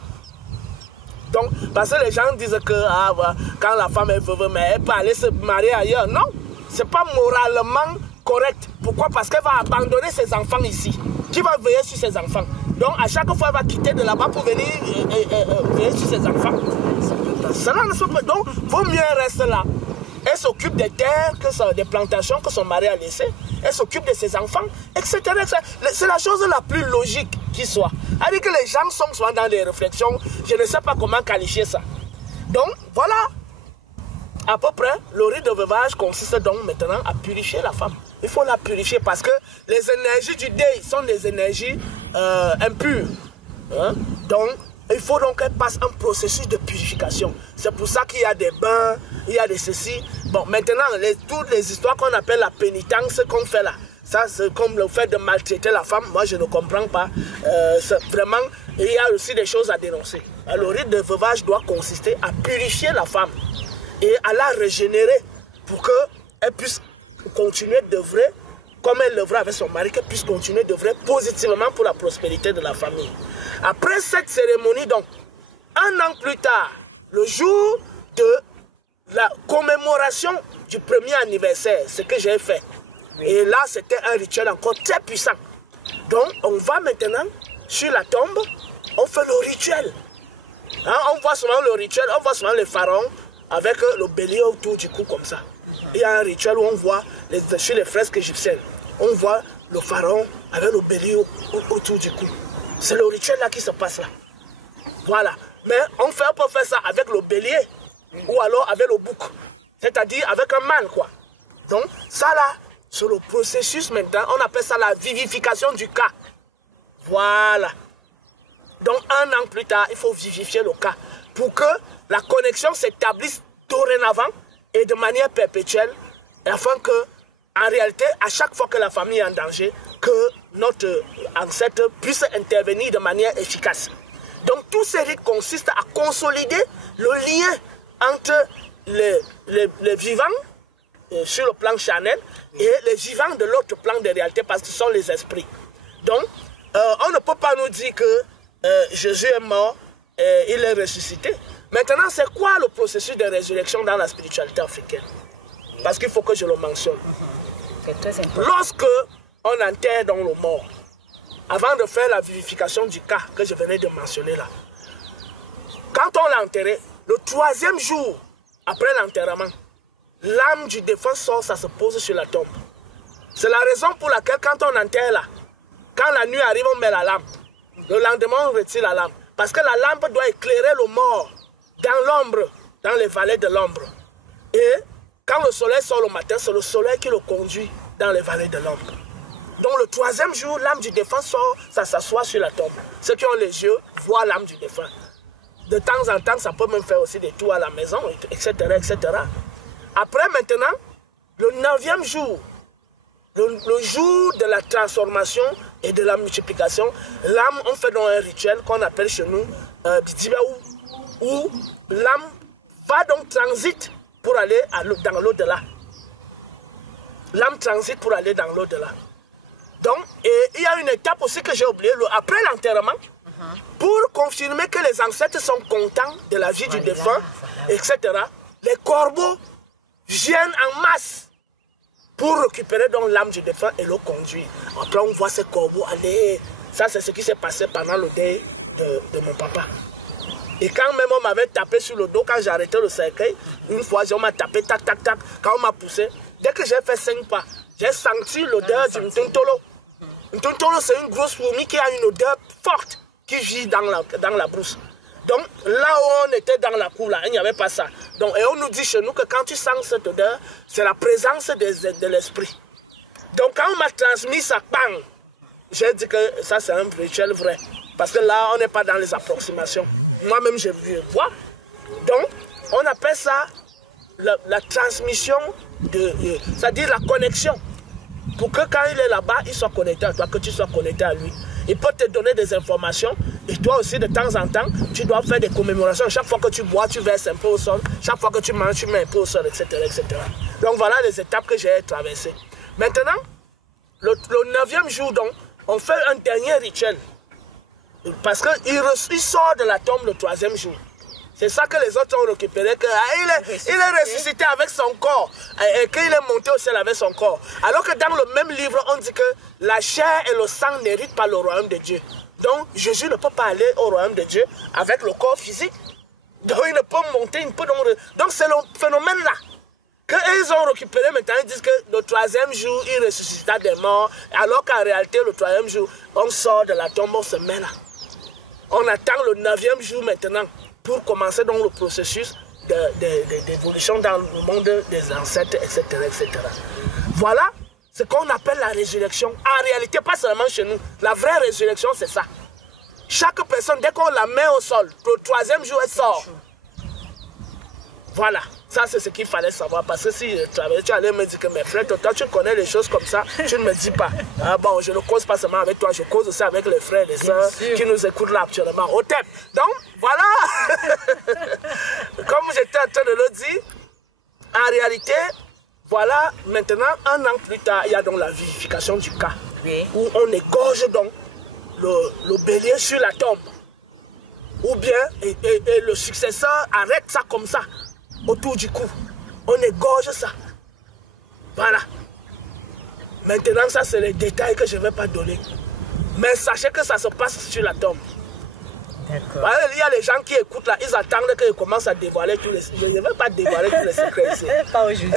Donc, parce que les gens disent que quand la femme est veuve, mais elle peut aller se marier ailleurs. Non, ce n'est pas moralement correct. Pourquoi? Parce qu'elle va abandonner ses enfants ici. Qui va veiller sur ses enfants? Donc, à chaque fois, elle va quitter de là-bas pour venir veiller sur ses enfants. Cela ne se peut. Donc, il vaut mieux rester là. Elle s'occupe des terres, des plantations que son mari a laissées. Elle s'occupe de ses enfants, etc. C'est la chose la plus logique qui soit. C'est-à-dire que les gens sont souvent dans des réflexions. Je ne sais pas comment qualifier ça. Donc, voilà. À peu près, le rite de veuvage consiste donc maintenant à purifier la femme. Il faut la purifier parce que les énergies du deuil sont des énergies impures. Hein? Donc, il faut donc qu'elle passe un processus de purification. C'est pour ça qu'il y a des bains, il y a des ceci. Bon, maintenant, toutes les histoires qu'on appelle la pénitence qu'on fait là, ça c'est comme le fait de maltraiter la femme, moi je ne comprends pas. Vraiment, il y a aussi des choses à dénoncer. Le rite de veuvage doit consister à purifier la femme et à la régénérer pour qu'elle puisse continuer d'œuvrer comme elle l'œuvrait avec son mari, qu'elle puisse continuer d'œuvrer positivement pour la prospérité de la famille. Après cette cérémonie, donc, un an plus tard, le jour de la commémoration du premier anniversaire, ce que j'ai fait. Et là, c'était un rituel encore très puissant. Donc, on va maintenant sur la tombe, on fait le rituel. Hein, on voit souvent le rituel, on voit souvent les pharaons avec le bélier autour du cou comme ça. Il y a un rituel où on voit, sur les fresques égyptiennes, on voit le pharaon avec le bélier autour du cou. C'est le rituel là qui se passe là. Voilà. Mais on peut faire ça avec le bélier ou alors avec le bouc. C'est-à-dire avec un mâle quoi. Donc ça là, c'est le processus maintenant, on appelle ça la vivification du cas. Voilà. Donc un an plus tard, il faut vivifier le cas pour que la connexion s'établisse dorénavant et de manière perpétuelle, afin que, en réalité, à chaque fois que la famille est en danger, que notre ancêtre puisse intervenir de manière efficace. Donc, tous ces rites consistent à consolider le lien entre les vivants sur le plan charnel et les vivants de l'autre plan de réalité, parce que ce sont les esprits. Donc, on ne peut pas nous dire que Jésus est mort et il est ressuscité. Maintenant, c'est quoi le processus de résurrection dans la spiritualité africaine? Parce qu'il faut que je le mentionne. Lorsque on enterre dans le mort, avant de faire la vivification du cas que je venais de mentionner là, quand on l'a enterré, le troisième jour après l'enterrement, l'âme du défunt sort, ça se pose sur la tombe. C'est la raison pour laquelle quand on enterre là, quand la nuit arrive, on met la lampe. Le lendemain, on retire la lampe. Parce que la lampe doit éclairer le mort dans l'ombre, dans les vallées de l'ombre. Et quand le soleil sort le matin, c'est le soleil qui le conduit dans les vallées de l'ombre. Donc le troisième jour, l'âme du défunt sort, ça s'assoit sur la tombe. Ceux qui ont les yeux voient l'âme du défunt. De temps en temps, ça peut même faire aussi des tours à la maison, etc. etc. Après maintenant, le 9e jour, le jour de la transformation et de la multiplication, l'âme, on fait donc un rituel qu'on appelle chez nous où l'âme va donc transit pour aller dans l'au-delà. L'âme transite pour aller dans l'au-delà. Donc, et il y a une étape aussi que j'ai oubliée, après l'enterrement, pour confirmer que les ancêtres sont contents de la vie du défunt, etc. Les corbeaux viennent en masse pour récupérer donc l'âme du défunt et le conduire. Après, on voit ces corbeaux aller. Ça, c'est ce qui s'est passé pendant le deuil de mon papa. Et quand même on m'avait tapé sur le dos, quand j'ai arrêté le cercueil, une fois, on m'a tapé, tac, tac, tac. Quand on m'a poussé, dès que j'ai fait 5 pas, j'ai senti l'odeur du Ntontolo. Ntontolo, c'est une grosse fourmi qui a une odeur forte, qui vit dans la brousse. Donc, là où on était dans la cour, là, il n'y avait pas ça. Donc, et on nous dit chez nous que quand tu sens cette odeur, c'est la présence de l'esprit. Donc, quand on m'a transmis ça, bang, j'ai dit que ça, c'est un rituel vrai. Parce que là, on n'est pas dans les approximations. Moi-même, je vois. Donc, on appelle ça la transmission, c'est-à-dire la connexion. Pour que quand il est là-bas, il soit connecté à toi, que tu sois connecté à lui. Il peut te donner des informations. Et toi aussi, de temps en temps, tu dois faire des commémorations. Chaque fois que tu bois, tu verses un peu au sol. Chaque fois que tu manges, tu mets un peu au sol, etc. etc. Donc voilà les étapes que j'ai traversées. Maintenant, le 9e jour, donc, on fait un dernier rituel. Parce qu'il sort de la tombe le 3e jour. C'est ça que les autres ont récupéré, qu'il est ressuscité avec son corps et qu'il est monté au ciel avec son corps. Alors que dans le même livre, on dit que la chair et le sang n'héritent pas le royaume de Dieu. Donc Jésus ne peut pas aller au royaume de Dieu avec le corps physique. Donc il ne peut monter, il peut donc c'est le phénomène-là qu'ils ont récupéré maintenant. Ils disent que le 3e jour, il ressuscita des morts, alors qu'en réalité, le 3e jour, on sort de la tombe, on se met là. On attend le 9e jour maintenant pour commencer donc le processus d'évolution dans le monde des ancêtres, etc. etc. Voilà ce qu'on appelle la résurrection. En réalité, pas seulement chez nous. La vraie résurrection, c'est ça. Chaque personne, dès qu'on la met au sol, le 3e jour, elle sort. Voilà. Ça, c'est ce qu'il fallait savoir. Parce que si tu allais me dire que mes frères, toi, tu connais les choses comme ça, tu ne me dis pas. Ah bon, je ne cause pas seulement avec toi, je cause aussi avec les frères et les sœurs qui nous écoutent là actuellement. Au thème. Donc, voilà. Comme j'étais en train de le dire, en réalité, voilà, maintenant, un an plus tard, il y a donc la vivification du cas. Oui. Où on égorge donc le bélier sur la tombe. Ou bien, et le successeur arrête ça comme ça. Autour du cou, on égorge ça. Voilà. Maintenant, ça, c'est les détails que je ne vais pas donner. Mais sachez que ça se passe sur la tombe. D'accord. Il y a les gens qui écoutent là, ils attendent qu'ils commencent à dévoiler tous les... Je ne vais pas dévoiler tous les secrets ici. Pas aujourd'hui.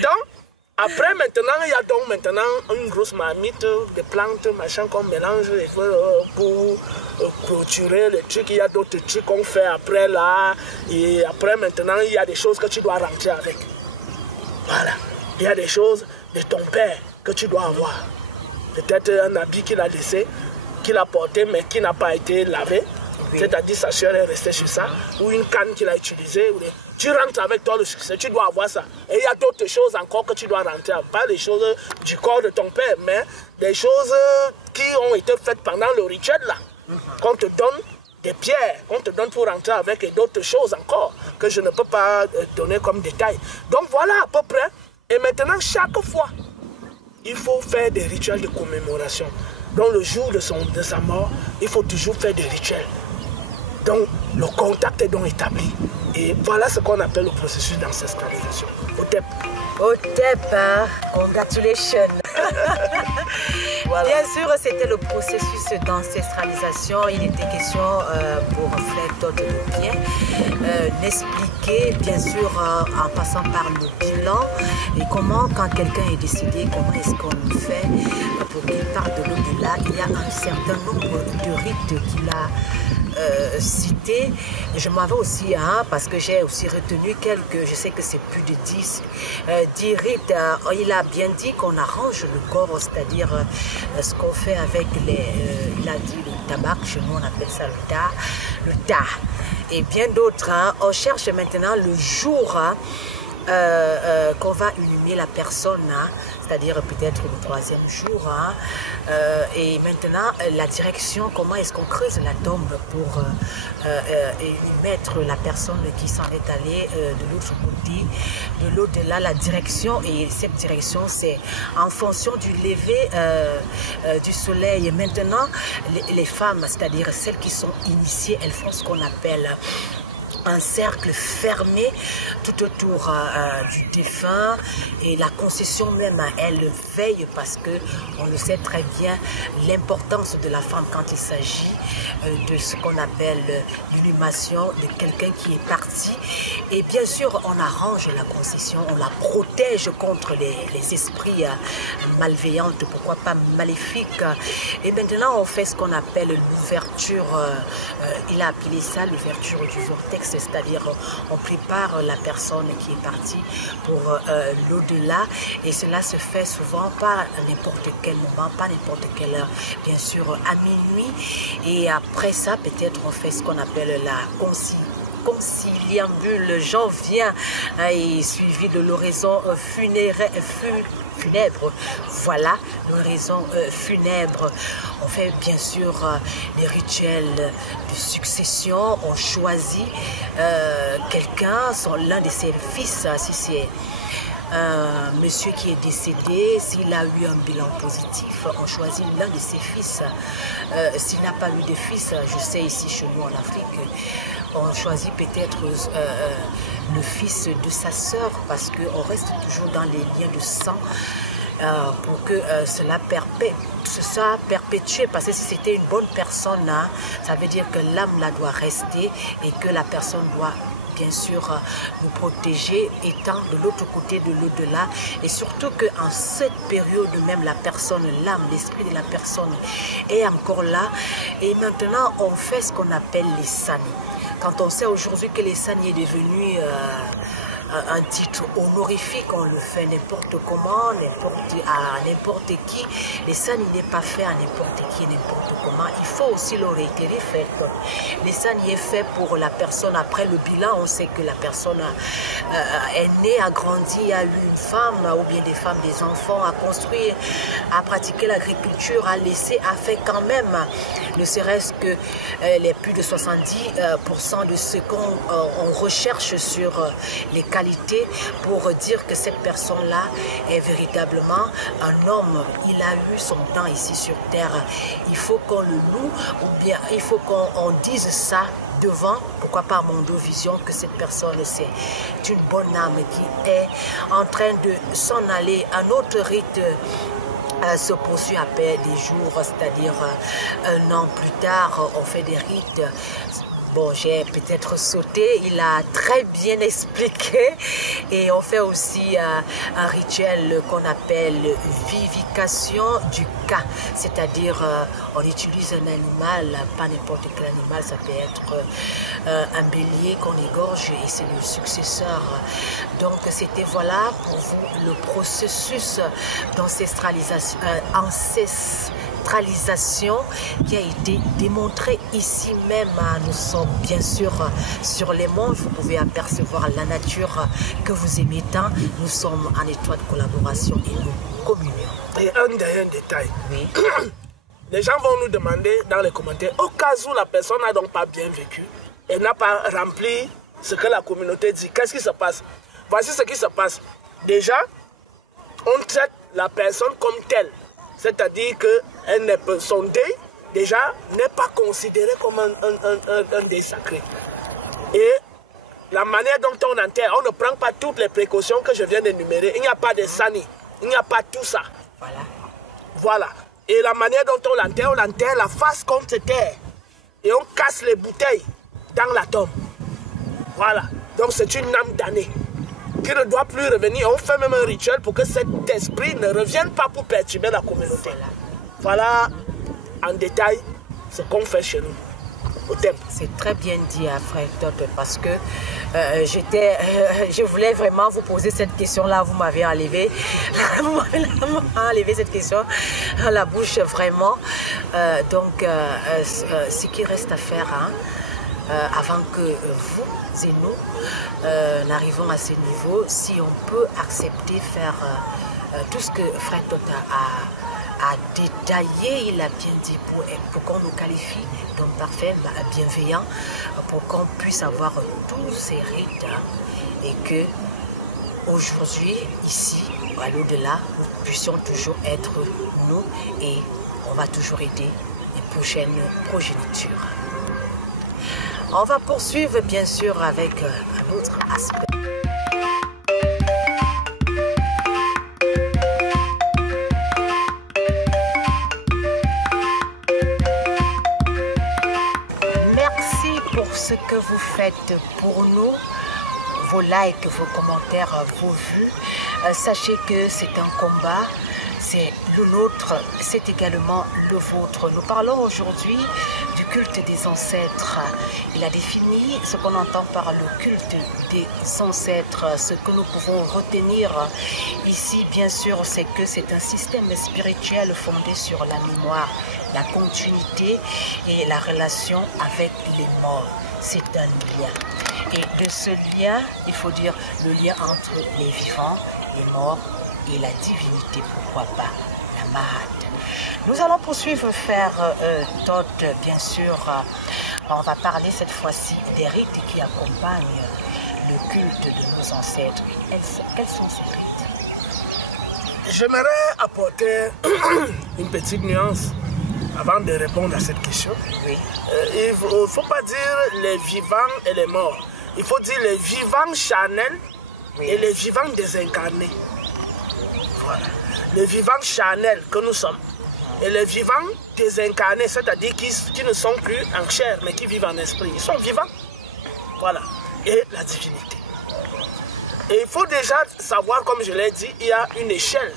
Donc, après, maintenant, il y a donc maintenant une grosse marmite de plantes, machin qu'on mélange pour clôturer les trucs. Il y a d'autres trucs qu'on fait après là. Et après, maintenant, il y a des choses que tu dois rentrer avec. Voilà. Il y a des choses de ton père que tu dois avoir. Peut-être un habit qu'il a laissé, qu'il a porté, mais qui n'a pas été lavé. Oui. C'est-à-dire sa chair est restée sur ça. Ou une canne qu'il a utilisée. Tu rentres avec toi le succès, tu dois avoir ça. Et il y a d'autres choses encore que tu dois rentrer. Pas les choses du corps de ton père, mais des choses qui ont été faites pendant le rituel là. Qu'on te donne des pierres, qu'on te donne pour rentrer avec et d'autres choses encore que je ne peux pas donner comme détail. Donc voilà à peu près. Et maintenant, chaque fois, il faut faire des rituels de commémoration. Donc le jour de sa mort, il faut toujours faire des rituels. Donc le contact est donc établi. Et voilà ce qu'on appelle le processus d'ancestralisation. Otep. Otep, congratulations. Voilà. Bien sûr, c'était le processus d'ancestralisation. Il était question pour Frère Todd de bien expliquer, bien sûr, en passant par le bilan, et comment, quand quelqu'un est décédé, comment est-ce qu'on fait pour qu'il parte de l'au-delà. Il y a un certain nombre de rites qu'il a citer, je m'en vais aussi, hein, parce que j'ai aussi retenu quelques, je sais que c'est plus de 10 rites. Il a bien dit qu'on arrange le corps, c'est-à-dire ce qu'on fait avec il a dit le tabac, chez nous on appelle ça le ta. Et bien d'autres, hein. On cherche maintenant le jour, hein, qu'on va inhumer la personne, hein, c'est-à-dire peut-être le 3e jour, hein, et maintenant la direction, comment est-ce qu'on creuse la tombe pour y mettre la personne qui s'en est allée de l'autre côté, de l'au-delà, la direction, et cette direction c'est en fonction du lever du soleil. Et maintenant les femmes, c'est-à-dire celles qui sont initiées, elles font ce qu'on appelle un cercle fermé tout autour du défunt, et la concession même, elle veille, parce que on le sait très bien, l'importance de la femme quand il s'agit de ce qu'on appelle l'inhumation de quelqu'un qui est parti. Et bien sûr on arrange la concession, on la protège contre les esprits malveillants, pourquoi pas maléfiques. Et maintenant on fait ce qu'on appelle l'ouverture, il a appelé ça l'ouverture du vortex, c'est-à-dire on prépare la personne qui est partie pour l'au-delà, et cela se fait souvent pas à n'importe quel moment, pas n'importe quelle heure, bien sûr à minuit. Et après ça peut-être on fait ce qu'on appelle la conciliambule. J'en viens, et suivi de l'oraison funèbre. Voilà, l'oraison funèbre. On fait bien sûr les rituels de succession. On choisit quelqu'un, l'un de ses fils, si c'est un monsieur qui est décédé, s'il a eu un bilan positif, on choisit l'un de ses fils. S'il n'a pas eu de fils, je sais ici chez nous en Afrique, on choisit peut-être le fils de sa sœur, parce qu'on reste toujours dans les liens de sang, pour que cela soit perpétué, parce que si c'était une bonne personne, hein, ça veut dire que l'âme là doit rester, et que la personne doit bien sûr nous protéger étant de l'autre côté de l'au-delà. Et surtout qu'en cette période même, la personne, l'âme, l'esprit de la personne est encore là. Et maintenant on fait ce qu'on appelle les sani. Quand on sait aujourd'hui que les sani est devenu un titre honorifique, on le fait n'importe comment, à n'importe qui. Les sani n'est pas fait à n'importe qui, n'importe comment. Il faut aussi le réitérer. Les sani est fait pour la personne après le bilan. On sait que la personne est née, a grandi, a eu une femme, ou bien des femmes, des enfants, a construit, a pratiqué l'agriculture, a laissé, a fait quand même, ne serait-ce que les plus de 70% de ce qu'on recherche sur les qualités, pour dire que cette personne-là est véritablement un homme. Il a eu son temps ici sur terre. Il faut qu'on le loue, ou bien il faut qu'on dise ça devant, pourquoi pas Mondovision, que cette personne c'est une bonne âme qui est en train de s'en aller. Un autre rite se poursuit après des jours, c'est-à-dire un an plus tard, on fait des rites. Bon, j'ai peut-être sauté, il a très bien expliqué. Et on fait aussi un rituel qu'on appelle vivification du cas, c'est-à-dire on utilise un animal, pas n'importe quel animal, ça peut être un bélier qu'on égorge, et c'est le successeur. Donc c'était voilà pour vous le processus d'ancestralisation, qui a été démontré ici même. Nous sommes bien sûr sur les monts, vous pouvez apercevoir la nature que vous aimez tant. Nous sommes en étroite collaboration et nous communions. Et un dernier détail. Oui. Les gens vont nous demander dans les commentaires, au cas où la personne n'a donc pas bien vécu, elle n'a pas rempli ce que la communauté dit, qu'est-ce qui se passe? Voici ce qui se passe. Déjà, on traite la personne comme telle. C'est-à-dire que son deuil, déjà, n'est pas considéré comme un deuil sacré. Et la manière dont on enterre, on ne prend pas toutes les précautions que je viens d'énumérer. Il n'y a pas de sani, il n'y a pas tout ça. Voilà. Voilà. Et la manière dont on l'enterre la face contre terre. Et on casse les bouteilles dans la tombe. Voilà. Donc c'est une âme damnée qui ne doit plus revenir. On fait même un rituel pour que cet esprit ne revienne pas pour perturber la communauté. Voilà en détail ce qu'on fait chez nous. au thème. C'est très bien dit, frère Todd, parce que je voulais vraiment vous poser cette question-là. Vous m'avez enlevé, cette question à la bouche, vraiment. Donc, ce qui reste à faire, avant que vous et nous n'arrivons à ce niveau, si on peut accepter faire tout ce que frère Todd a détaillé, il a bien dit pour qu'on nous qualifie d'hommes parfaits, bienveillants, pour qu'on puisse avoir tous ces rites et que aujourd'hui, ici, à l'au-delà, nous puissions toujours être nous et on va toujours aider les prochaines progénitures. On va poursuivre bien sûr avec un autre aspect. Ce que vous faites pour nous, vos likes, vos commentaires, vos vues, sachez que c'est un combat, c'est le nôtre, c'est également le vôtre. Nous parlons aujourd'hui du culte des ancêtres. Il a défini ce qu'on entend par le culte des ancêtres. Ce que nous pouvons retenir ici, bien sûr, c'est que c'est un système spirituel fondé sur la mémoire, la continuité et la relation avec les morts. C'est un lien. Et de ce lien, il faut dire le lien entre les vivants, les morts et la divinité, pourquoi pas, la Mahat. Nous allons poursuivre faire d'autres, bien sûr. On va parler cette fois-ci des rites qui accompagnent le culte de nos ancêtres. Quels sont ces rites? J'aimerais apporter une petite nuance avant de répondre à cette question. Oui. Il ne faut pas dire les vivants et les morts. Il faut dire les vivants charnels et les vivants désincarnés. Voilà. Les vivants charnels que nous sommes et les vivants désincarnés, c'est-à-dire qui ne sont plus en chair mais qui vivent en esprit. Ils sont vivants. Voilà. Et la divinité. Et il faut déjà savoir, comme je l'ai dit, il y a une échelle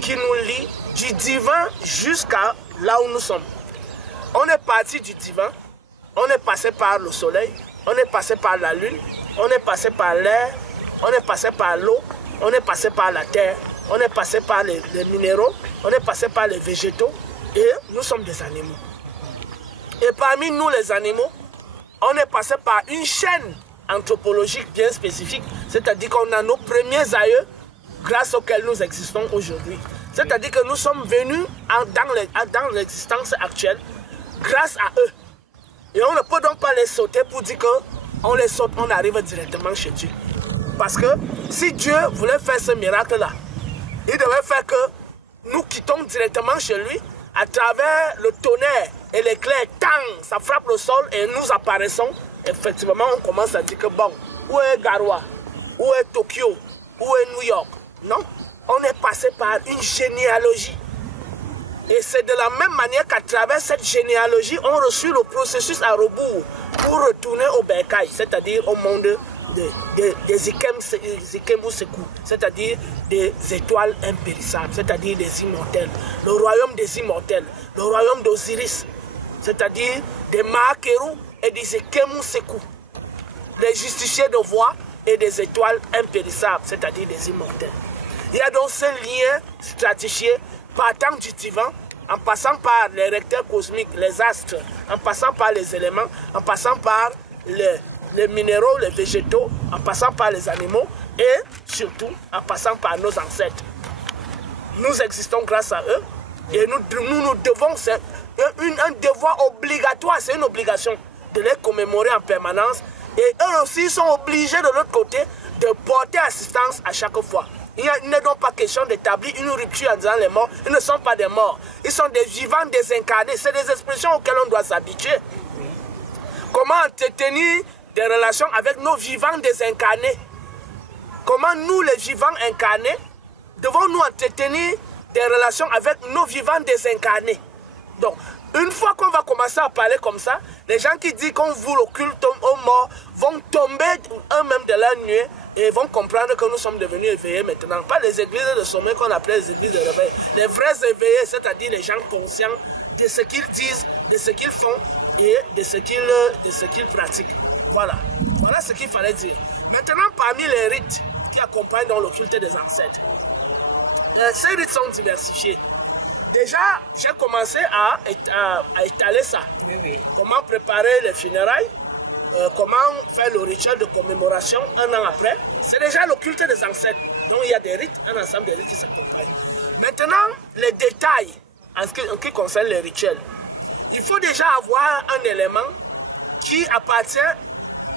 qui nous lie du divin jusqu'à là où nous sommes. On est parti du divin, on est passé par le soleil, on est passé par la lune, on est passé par l'air, on est passé par l'eau, on est passé par la terre, on est passé par les minéraux, on est passé par les végétaux et nous sommes des animaux. Et parmi nous les animaux, on est passé par une chaîne anthropologique bien spécifique, c'est-à-dire qu'on a nos premiers aïeux grâce auxquels nous existons aujourd'hui. C'est-à-dire que nous sommes venus dans l'existence actuelle grâce à eux. Et on ne peut donc pas les sauter pour dire qu'on les saute, on arrive directement chez Dieu. Parce que si Dieu voulait faire ce miracle-là, il devait faire que nous quittons directement chez lui à travers le tonnerre et l'éclair. Tang, ça frappe le sol et nous apparaissons. Effectivement, on commence à dire que bon, où est Garoua? Où est Tokyo? Où est New York? Non, on est passé par une généalogie. Et c'est de la même manière qu'à travers cette généalogie, on reçut le processus à rebours pour retourner au Bercail, c'est-à-dire au monde des Ikembu Sekou, c'est-à-dire des étoiles impérissables, c'est-à-dire des immortels, le royaume des immortels, le royaume d'Osiris, c'est-à-dire des Maakeru et des Ikembu Sekou, des justiciers de voix et des étoiles impérissables, c'est-à-dire des immortels. Il y a donc ce lien stratifié partant du divin, en passant par les recteurs cosmiques, les astres, en passant par les éléments, en passant par les minéraux, les végétaux, en passant par les animaux et surtout en passant par nos ancêtres. Nous existons grâce à eux et nous devons, c'est un devoir obligatoire, c'est une obligation de les commémorer en permanence et eux aussi sont obligés de l'autre côté de porter assistance à chaque fois. Il n'est donc pas question d'établir une rupture en disant les morts. Ils ne sont pas des morts. Ils sont des vivants désincarnés. C'est des expressions auxquelles on doit s'habituer. Comment entretenir des relations avec nos vivants désincarnés? Comment nous, les vivants incarnés, devons-nous entretenir des relations avec nos vivants désincarnés? Donc, une fois qu'on va commencer à parler comme ça, les gens qui disent qu'on voue le culte aux morts vont tomber eux-mêmes de la nuée et vont comprendre que nous sommes devenus éveillés maintenant. Pas les églises de sommeil qu'on appelait les églises de réveil. Les vrais éveillés, c'est-à-dire les gens conscients de ce qu'ils disent, de ce qu'ils font, et de ce qu'il pratique. Voilà. Voilà ce qu'il fallait dire. Maintenant, parmi les rites qui accompagnent dans le culte des ancêtres, ces rites sont diversifiés. Déjà, j'ai commencé à étaler ça. Oui. Comment préparer les funérailles, comment faire le rituel de commémoration un an après. C'est déjà le culte des ancêtres. Donc il y a des rites, un ensemble de rites qui s'accompagnent. Maintenant, les détails en ce qui concerne les rituels. Il faut déjà avoir un élément qui appartient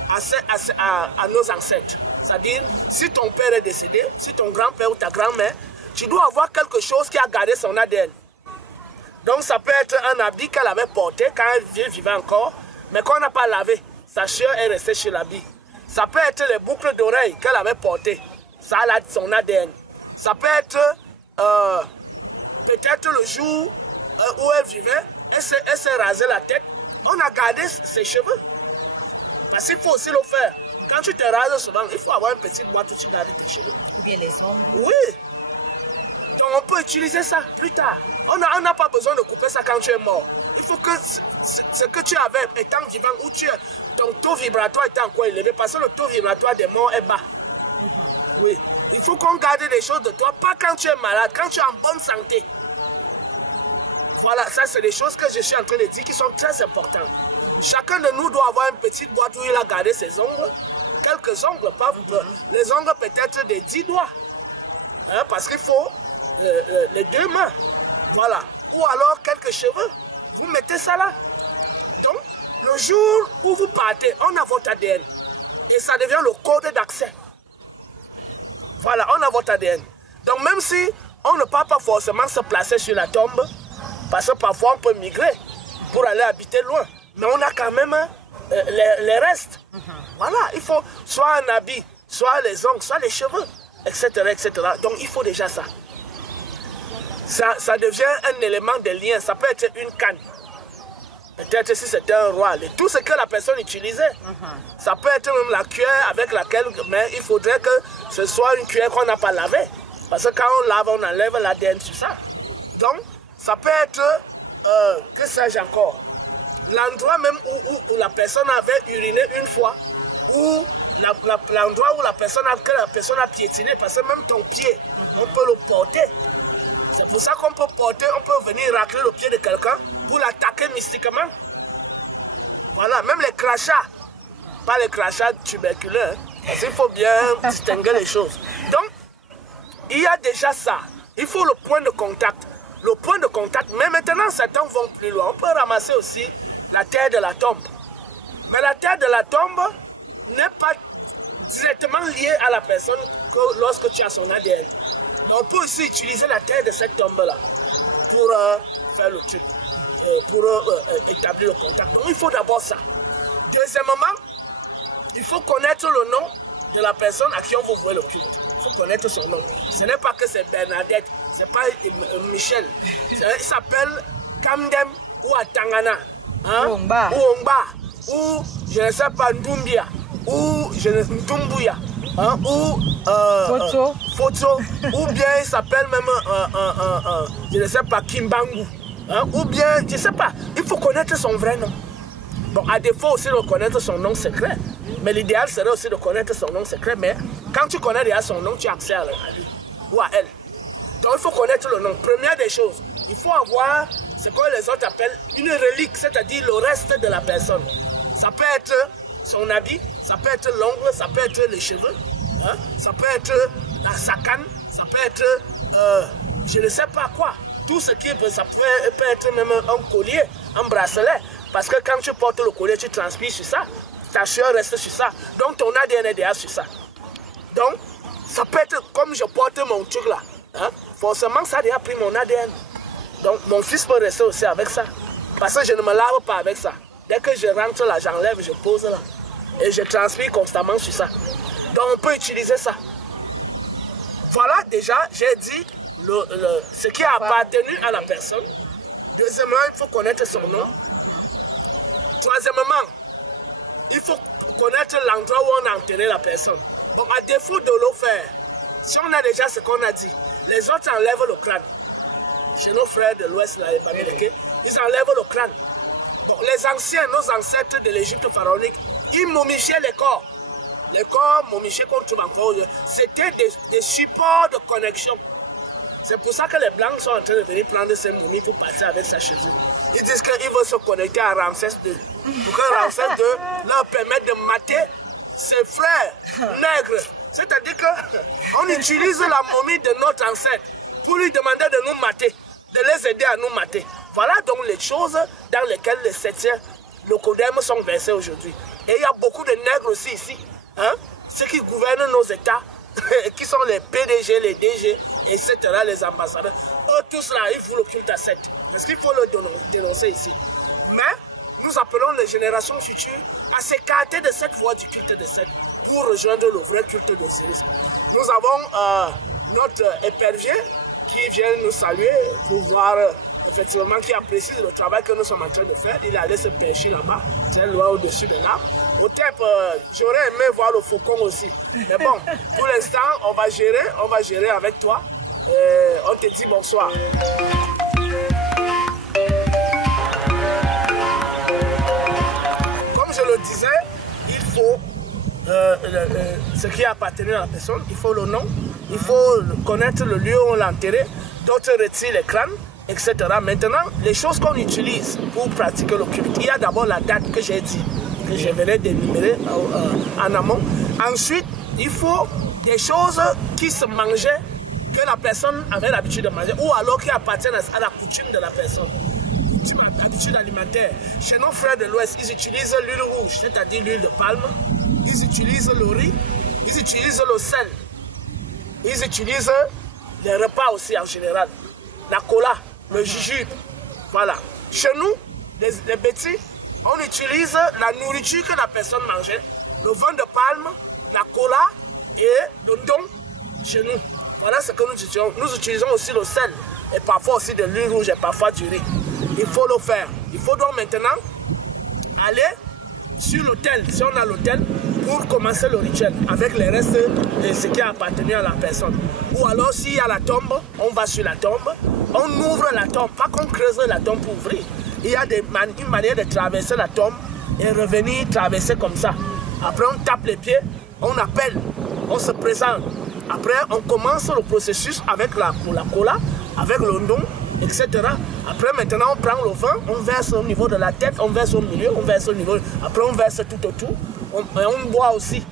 à nos ancêtres. C'est-à-dire, si ton père est décédé, si ton grand-père ou ta grand-mère, tu dois avoir quelque chose qui a gardé son ADN. Donc ça peut être un habit qu'elle avait porté quand elle vivait encore, mais qu'on n'a pas lavé. Sa chair est restée sur l'habit. Ça peut être les boucles d'oreilles qu'elle avait portées. Ça a son ADN. Ça peut être peut-être le jour où elle vivait, elle s'est rasé la tête. On a gardé ses cheveux. Parce qu'il faut aussi le faire. Quand tu te rases souvent, il faut avoir une petite boîte où tu gardes tes cheveux. Ou bien les ongles. Oui. Donc on peut utiliser ça plus tard. On n'a pas besoin de couper ça quand tu es mort. Il faut que ce que tu avais étant vivant, où ton taux vibratoire était encore élevé, parce que le taux vibratoire des morts est bas. Oui. Il faut qu'on garde des choses de toi, pas quand tu es malade, quand tu es en bonne santé. Voilà, ça c'est des choses que je suis en train de dire qui sont très importantes. Chacun de nous doit avoir une petite boîte où il a gardé ses ongles. Quelques ongles, pas les ongles peut-être des 10 doigts. Hein, parce qu'il faut les 2 mains. Voilà. Ou alors quelques cheveux. Vous mettez ça là. Donc, le jour où vous partez, on a votre ADN. Et ça devient le code d'accès. Voilà, on a votre ADN. Donc, même si on ne peut pas forcément se placer sur la tombe, parce que parfois on peut migrer pour aller habiter loin. Mais on a quand même les restes. Voilà, il faut soit un habit, soit les ongles, soit les cheveux, etc., etc. Donc, il faut déjà ça. Ça devient un élément de lien. Ça peut être une canne. Peut-être si c'était un roi. Tout ce que la personne utilisait. Ça peut être même la cuillère avec laquelle... Mais il faudrait que ce soit une cuillère qu'on n'a pas lavée. Parce que quand on lave, on enlève l'ADN sur ça. Donc, ça peut être... que sais-je encore? L'endroit même où la personne avait uriné une fois. Ou l'endroit où la personne a piétiné. Parce que même ton pied, on peut le porter. C'est pour ça qu'on peut porter, on peut venir racler le pied de quelqu'un pour l'attaquer mystiquement. Voilà, même les crachats. Pas les crachats tuberculeux. Hein, parce qu'il faut bien distinguer les choses. Donc, il y a déjà ça. Il faut le point de contact. Le point de contact, mais maintenant certains vont plus loin. On peut ramasser aussi la terre de la tombe. Mais la terre de la tombe n'est pas directement liée à la personne que lorsque tu as son ADN. On peut aussi utiliser la terre de cette tombe-là pour faire le truc, pour établir le contact. Donc il faut d'abord ça. Deuxièmement, il faut connaître le nom de la personne à qui on veut vouer le culte. Il faut connaître son nom. Ce n'est pas que c'est Bernadette, ce n'est pas Michel. Il s'appelle Kamdem ou Atangana, hein? Ou Ongba, ou je ne sais pas Ndumbia, ou Ndumbuya. Hein, ou Foto, ou bien il s'appelle même je ne sais pas Kimbangu, hein, ou bien je ne sais pas, il faut connaître son vrai nom. Bon, à défaut aussi de connaître son nom secret, mais l'idéal serait aussi de connaître son nom secret, mais quand tu connais déjà son nom, tu as accès à lui ou à elle. Donc il faut connaître le nom. Première des choses, il faut avoir ce que les autres appellent une relique, c'est-à-dire le reste de la personne. Ça peut être son habit, ça peut être l'ongle, ça peut être les cheveux, hein? Ça peut être sa canne, ça peut être je ne sais pas quoi. Tout ce qui peut, ça peut être même un collier, un bracelet. Parce que quand tu portes le collier, tu transpires sur ça, ta sueur reste sur ça. Donc ton ADN est déjà sur ça. Donc ça peut être comme je porte mon truc là, hein? Forcément ça a déjà pris mon ADN. Donc mon fils peut rester aussi avec ça. Parce que je ne me lave pas avec ça. Dès que je rentre là, j'enlève, je pose là. Et je transpire constamment sur ça. Donc on peut utiliser ça. Voilà déjà, j'ai dit ce qui a appartenu à la personne. Deuxièmement, il faut connaître son nom. Troisièmement, il faut connaître l'endroit où on a enterré la personne. Bon, à défaut de le faire, si on a déjà ce qu'on a dit, les autres enlèvent le crâne. Chez nos frères de l'Ouest, ils enlèvent le crâne. Bon, les anciens, nos ancêtres de l'Égypte pharaonique, ils momifiaient les corps. Les corps momifiés qu'on trouve encore, c'était des supports de connexion. C'est pour ça que les Blancs sont en train de venir prendre ces momies pour partir avec ça chez eux. Ils disent qu'ils veulent se connecter à Ramsès II. Pour que Ramsès II leur permette de mater ses frères nègres. C'est-à-dire qu'on utilise la momie de notre ancêtre pour lui demander de nous mater, de les aider à nous mater. Voilà donc les choses dans lesquelles les septiens locodèmes sont versés aujourd'hui. Et il y a beaucoup de nègres aussi ici, hein, ceux qui gouvernent nos États, qui sont les PDG, les DG, etc., les ambassadeurs. Eux tous là, ils font le culte à 7. Parce qu'il faut le dénoncer ici. Mais nous appelons les générations futures à s'écarter de cette voie du culte de 7 pour rejoindre le vrai culte d'Osiris. Nous avons notre épervier qui vient nous saluer pour voir effectivement qui apprécie le travail que nous sommes en train de faire. Il est allé se pêcher là-bas, c'est loin au-dessus de là. Au TEP, j'aurais aimé voir le faucon aussi. Mais bon, pour l'instant, on va gérer avec toi. On te dit bonsoir. Comme je le disais, il faut ce qui appartenait à la personne, il faut le nom, il faut connaître le lieu où on l'a enterré, d'autres retirent les crânes, etc. Maintenant, les choses qu'on utilise pour pratiquer le culte, il y a d'abord la date que j'ai dit, que je venais d'énumérer en amont. Ensuite, il faut des choses qui se mangeaient, que la personne avait l'habitude de manger, ou alors qui appartiennent à la coutume de la personne. Habitude alimentaire. Chez nos frères de l'Ouest, ils utilisent l'huile rouge, c'est-à-dire l'huile de palme. Ils utilisent le riz, ils utilisent le sel. Ils utilisent les repas aussi en général. La cola, le jujube. Voilà. Chez nous, les bêtis, on utilise la nourriture que la personne mangeait, le vin de palme, la cola et le don chez nous. Voilà ce que nous utilisons. Nous utilisons aussi le sel et parfois aussi de l'huile rouge et parfois du riz. Il faut le faire. Il faut donc maintenant aller sur l'autel, si on a l'autel, pour commencer le rituel avec les restes de ce qui appartenait à la personne. Ou alors s'il y a la tombe, on va sur la tombe, on ouvre la tombe, pas qu'on creuse la tombe pour ouvrir. Il y a une manière de traverser la tombe et revenir traverser comme ça. Après on tape les pieds, on appelle, on se présente. Après on commence le processus avec la cola, avec le don, etc. Après maintenant on prend le vin, on verse au niveau de la tête, on verse au milieu, on verse au niveau, après on verse tout autour, on boit aussi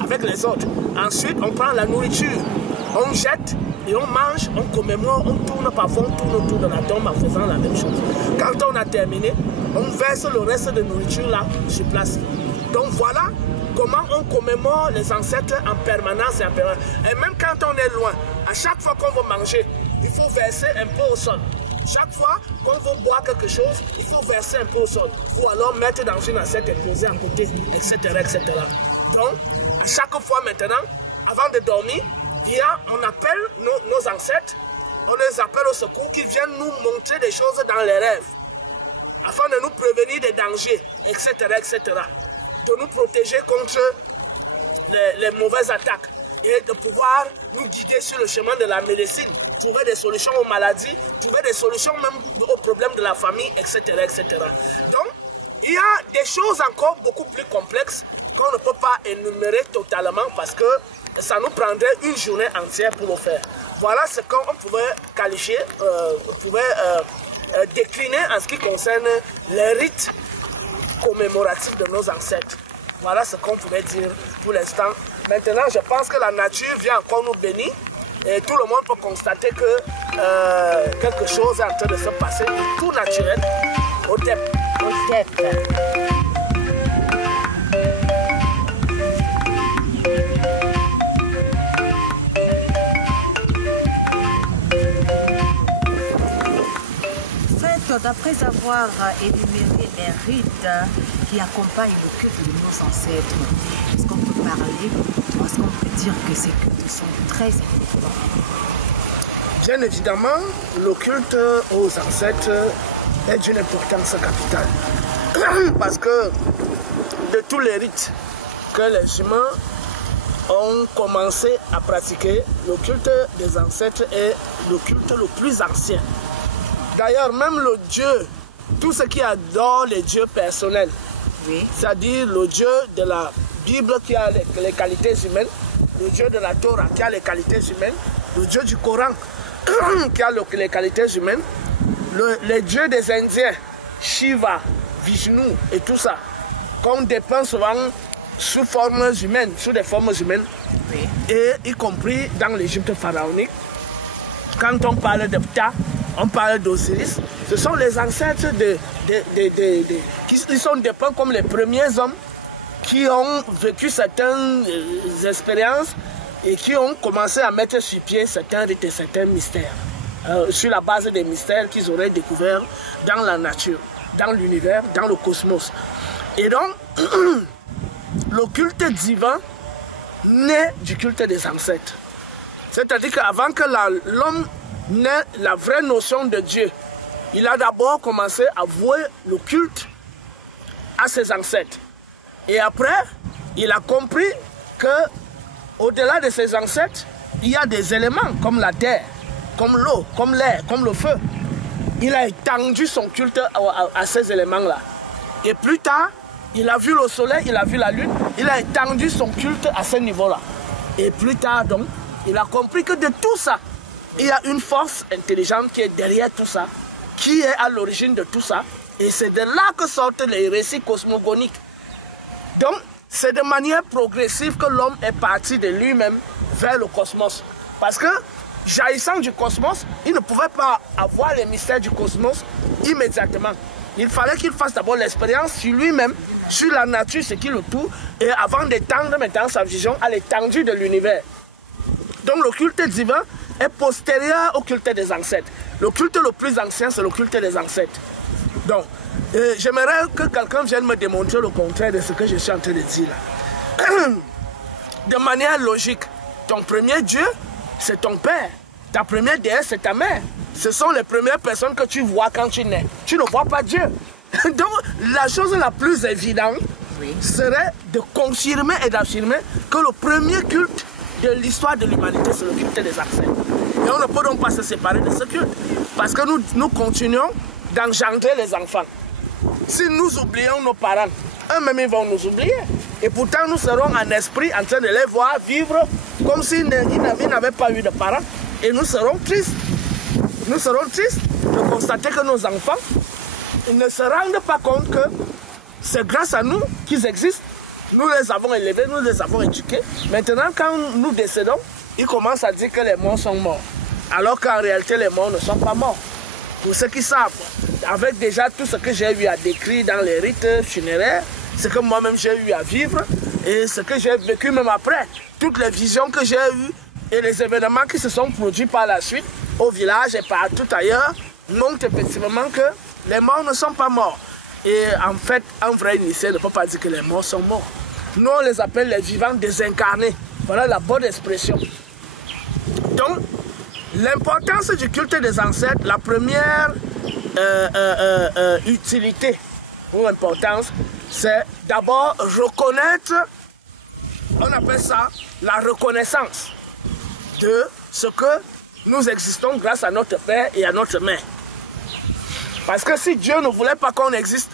avec les autres. Ensuite on prend la nourriture, on jette et on mange, on commémore, on tourne parfois, on tourne autour de la tombe en faisant la même chose. Quand on a terminé, on verse le reste de nourriture là sur place. Donc voilà comment on commémore les ancêtres en permanence et en permanence. Et même quand on est loin, à chaque fois qu'on veut manger, il faut verser un peu au sol. Chaque fois qu'on veut boire quelque chose, il faut verser un peu au sol. Ou alors mettre dans une assiette et poser à côté, etc., etc. Donc, à chaque fois maintenant, avant de dormir, on appelle nos ancêtres, on les appelle au secours qui viennent nous montrer des choses dans les rêves, afin de nous prévenir des dangers, etc., etc. De nous protéger contre les mauvaises attaques. Et de pouvoir nous guider sur le chemin de la médecine, trouver des solutions aux maladies, trouver des solutions même aux problèmes de la famille, etc., etc. Donc, il y a des choses encore beaucoup plus complexes qu'on ne peut pas énumérer totalement parce que ça nous prendrait une journée entière pour le faire. Voilà ce qu'on pouvait qualifier, décliner en ce qui concerne les rites commémoratifs de nos ancêtres. Voilà ce qu'on pouvait dire pour l'instant. Maintenant, je pense que la nature vient encore nous bénir et tout le monde peut constater que quelque chose est en train de se passer de tout naturel au TEP. Au TEP. D'après avoir énuméré les rites qui accompagnent le culte de nos ancêtres, est-ce qu'on peut parler, est-ce qu'on peut dire que ces cultes sont très importants? Bien évidemment, le culte aux ancêtres est d'une importance capitale. Parce que de tous les rites que les humains ont commencé à pratiquer, le culte des ancêtres est le culte le plus ancien. D'ailleurs, même le Dieu tout ce qui adore les dieux personnels. Oui. C'est-à-dire le Dieu de la Bible qui a les qualités humaines, le Dieu de la Torah qui a les qualités humaines, le Dieu du Coran qui a les qualités humaines, les dieux des Indiens, Shiva, Vishnu et tout ça, qu'on dépeint souvent sous formes humaines, sous des formes humaines, Oui. et y compris dans l'Égypte pharaonique. Quand on parle de Ptah, on parle d'Osiris, ce sont les ancêtres qui sont dépeints comme les premiers hommes qui ont vécu certaines expériences et qui ont commencé à mettre sur pied certains rites et certains mystères, sur la base des mystères qu'ils auraient découverts dans la nature, dans l'univers, dans le cosmos. Et donc, le culte divin naît du culte des ancêtres. C'est-à-dire qu'avant que l'homme n'ait la vraie notion de Dieu, il a d'abord commencé à vouer le culte à ses ancêtres. Et après, il a compris que au-delà de ses ancêtres, il y a des éléments comme la terre, comme l'eau, comme l'air, comme le feu. Il a étendu son culte à ces éléments-là. Et plus tard, il a vu le soleil, il a vu la lune, il a étendu son culte à ce niveau-là. Et plus tard, donc, il a compris que de tout ça, il y a une force intelligente qui est derrière tout ça, qui est à l'origine de tout ça. Et c'est de là que sortent les récits cosmogoniques. Donc, c'est de manière progressive que l'homme est parti de lui-même vers le cosmos. Parce que, jaillissant du cosmos, il ne pouvait pas avoir les mystères du cosmos immédiatement. Il fallait qu'il fasse d'abord l'expérience sur lui-même, sur la nature, ce qui le tout, et avant d'étendre maintenant sa vision à l'étendue de l'univers. Donc le culte divin est postérieur au culte des ancêtres. Le culte le plus ancien, c'est le culte des ancêtres. Donc, j'aimerais que quelqu'un vienne me démontrer le contraire de ce que je suis en train de dire là. De manière logique, ton premier Dieu, c'est ton père. Ta première déesse, c'est ta mère. Ce sont les premières personnes que tu vois quand tu nais. Tu ne vois pas Dieu. Donc, la chose la plus évidente serait de confirmer et d'affirmer que le premier culte de l'histoire de l'humanité, c'est le culte des ancêtres. Et on ne peut donc pas se séparer de ce culte. Parce que nous continuons d'engendrer les enfants. Si nous oublions nos parents, eux-mêmes ils vont nous oublier. Et pourtant nous serons en esprit en train de les voir vivre comme s'ils n'avaient pas eu de parents. Et nous serons tristes. Nous serons tristes de constater que nos enfants ils ne se rendent pas compte que c'est grâce à nous qu'ils existent. Nous les avons élevés, nous les avons éduqués. Maintenant, quand nous décédons, ils commencent à dire que les morts sont morts. Alors qu'en réalité, les morts ne sont pas morts. Pour ceux qui savent, avec déjà tout ce que j'ai eu à décrire dans les rites funéraires, ce que moi-même j'ai eu à vivre et ce que j'ai vécu même après, toutes les visions que j'ai eues et les événements qui se sont produits par la suite au village et partout ailleurs montrent effectivement que les morts ne sont pas morts. Et en fait, un vrai initié ne peut pas dire que les morts sont morts. Nous, on les appelle les vivants désincarnés. Voilà la bonne expression. Donc, l'importance du culte des ancêtres, la première utilité ou importance, c'est d'abord reconnaître, on appelle ça la reconnaissance de ce que nous existons grâce à notre père et à notre mère. Parce que si Dieu ne voulait pas qu'on existe,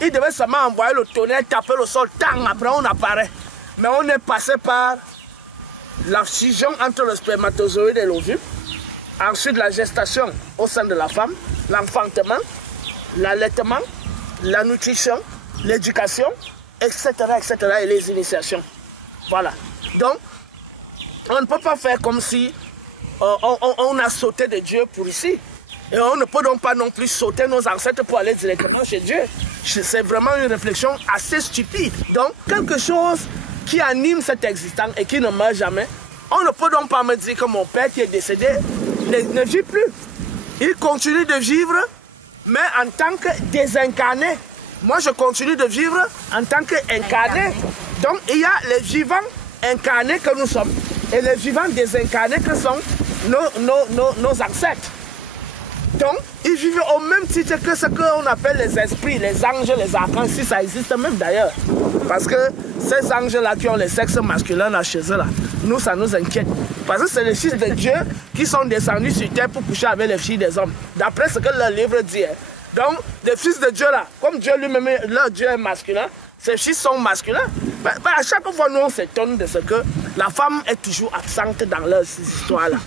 il devait seulement envoyer le tonnerre, taper le sol, tant après on apparaît. Mais on est passé par la fusion entre le spermatozoïde et l'ovule, ensuite la gestation au sein de la femme, l'enfantement, l'allaitement, la nutrition, l'éducation, etc., etc., et les initiations. Voilà. Donc, on ne peut pas faire comme si on a sauté de Dieu pour ici. Et on ne peut donc pas non plus sauter nos ancêtres pour aller directement chez Dieu. C'est vraiment une réflexion assez stupide. Donc, quelque chose qui anime cette existence et qui ne meurt jamais, on ne peut donc pas me dire que mon père qui est décédé ne vit plus. Il continue de vivre, mais en tant que désincarné. Moi, je continue de vivre en tant qu'incarné. Donc, il y a les vivants incarnés que nous sommes et les vivants désincarnés que sont nos ancêtres. Donc, ils vivent au même titre que ce qu'on appelle les esprits, les anges, les archanges, si ça existe même d'ailleurs. Parce que ces anges-là qui ont les sexes masculins là chez eux, là, nous, ça nous inquiète. Parce que c'est les fils de Dieu qui sont descendus sur terre pour coucher avec les filles des hommes. D'après ce que le livre dit. Donc, les fils de Dieu là, comme Dieu lui-même, leur Dieu est masculin, ces fils sont masculins. À chaque fois, nous, on s'étonne de ce que la femme est toujours absente dans leurs histoires-là.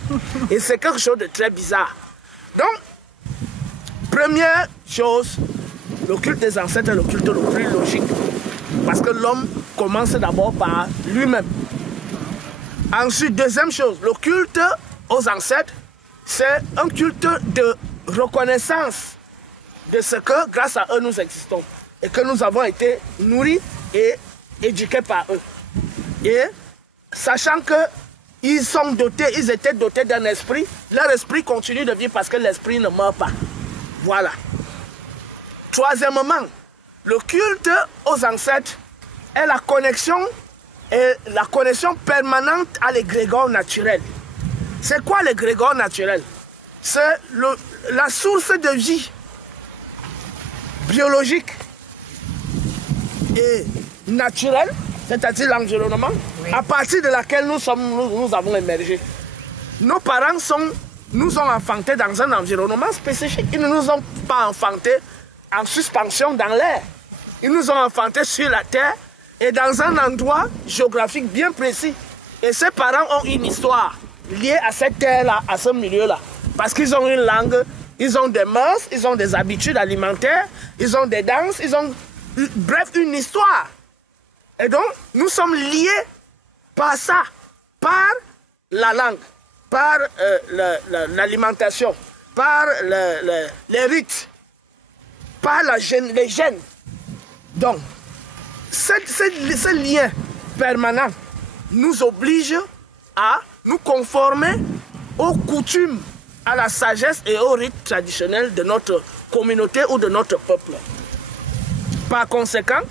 Et c'est quelque chose de très bizarre. Donc, première chose, le culte des ancêtres est le culte le plus logique. Parce que l'homme commence d'abord par lui-même. Ensuite, deuxième chose, le culte aux ancêtres, c'est un culte de reconnaissance de ce que, grâce à eux, nous existons. Et que nous avons été nourris et éduqués par eux. Et sachant qu'ils sont dotés, ils étaient dotés d'un esprit, leur esprit continue de vivre parce que l'esprit ne meurt pas. Voilà. Troisièmement, le culte aux ancêtres est la connexion permanente à l'égrégore naturel. C'est quoi l'égrégore naturel? C'est la source de vie biologique et naturelle, c'est-à-dire l'environnement, oui, à partir de laquelle nous avons émergé. Nos parents nous ont enfantés dans un environnement spécifique. Ils ne nous ont pas enfantés en suspension dans l'air. Ils nous ont enfantés sur la terre et dans un endroit géographique bien précis. Et ces parents ont une histoire liée à cette terre-là, à ce milieu-là. Parce qu'ils ont une langue, ils ont des mœurs, ils ont des habitudes alimentaires, ils ont des danses, ils ont, bref, une histoire. Et donc, nous sommes liés par ça, par la langue, par l'alimentation, par les rites, par les gènes. Donc, ce lien permanent nous oblige à nous conformer aux coutumes, à la sagesse et aux rites traditionnels de notre communauté ou de notre peuple. Par conséquent,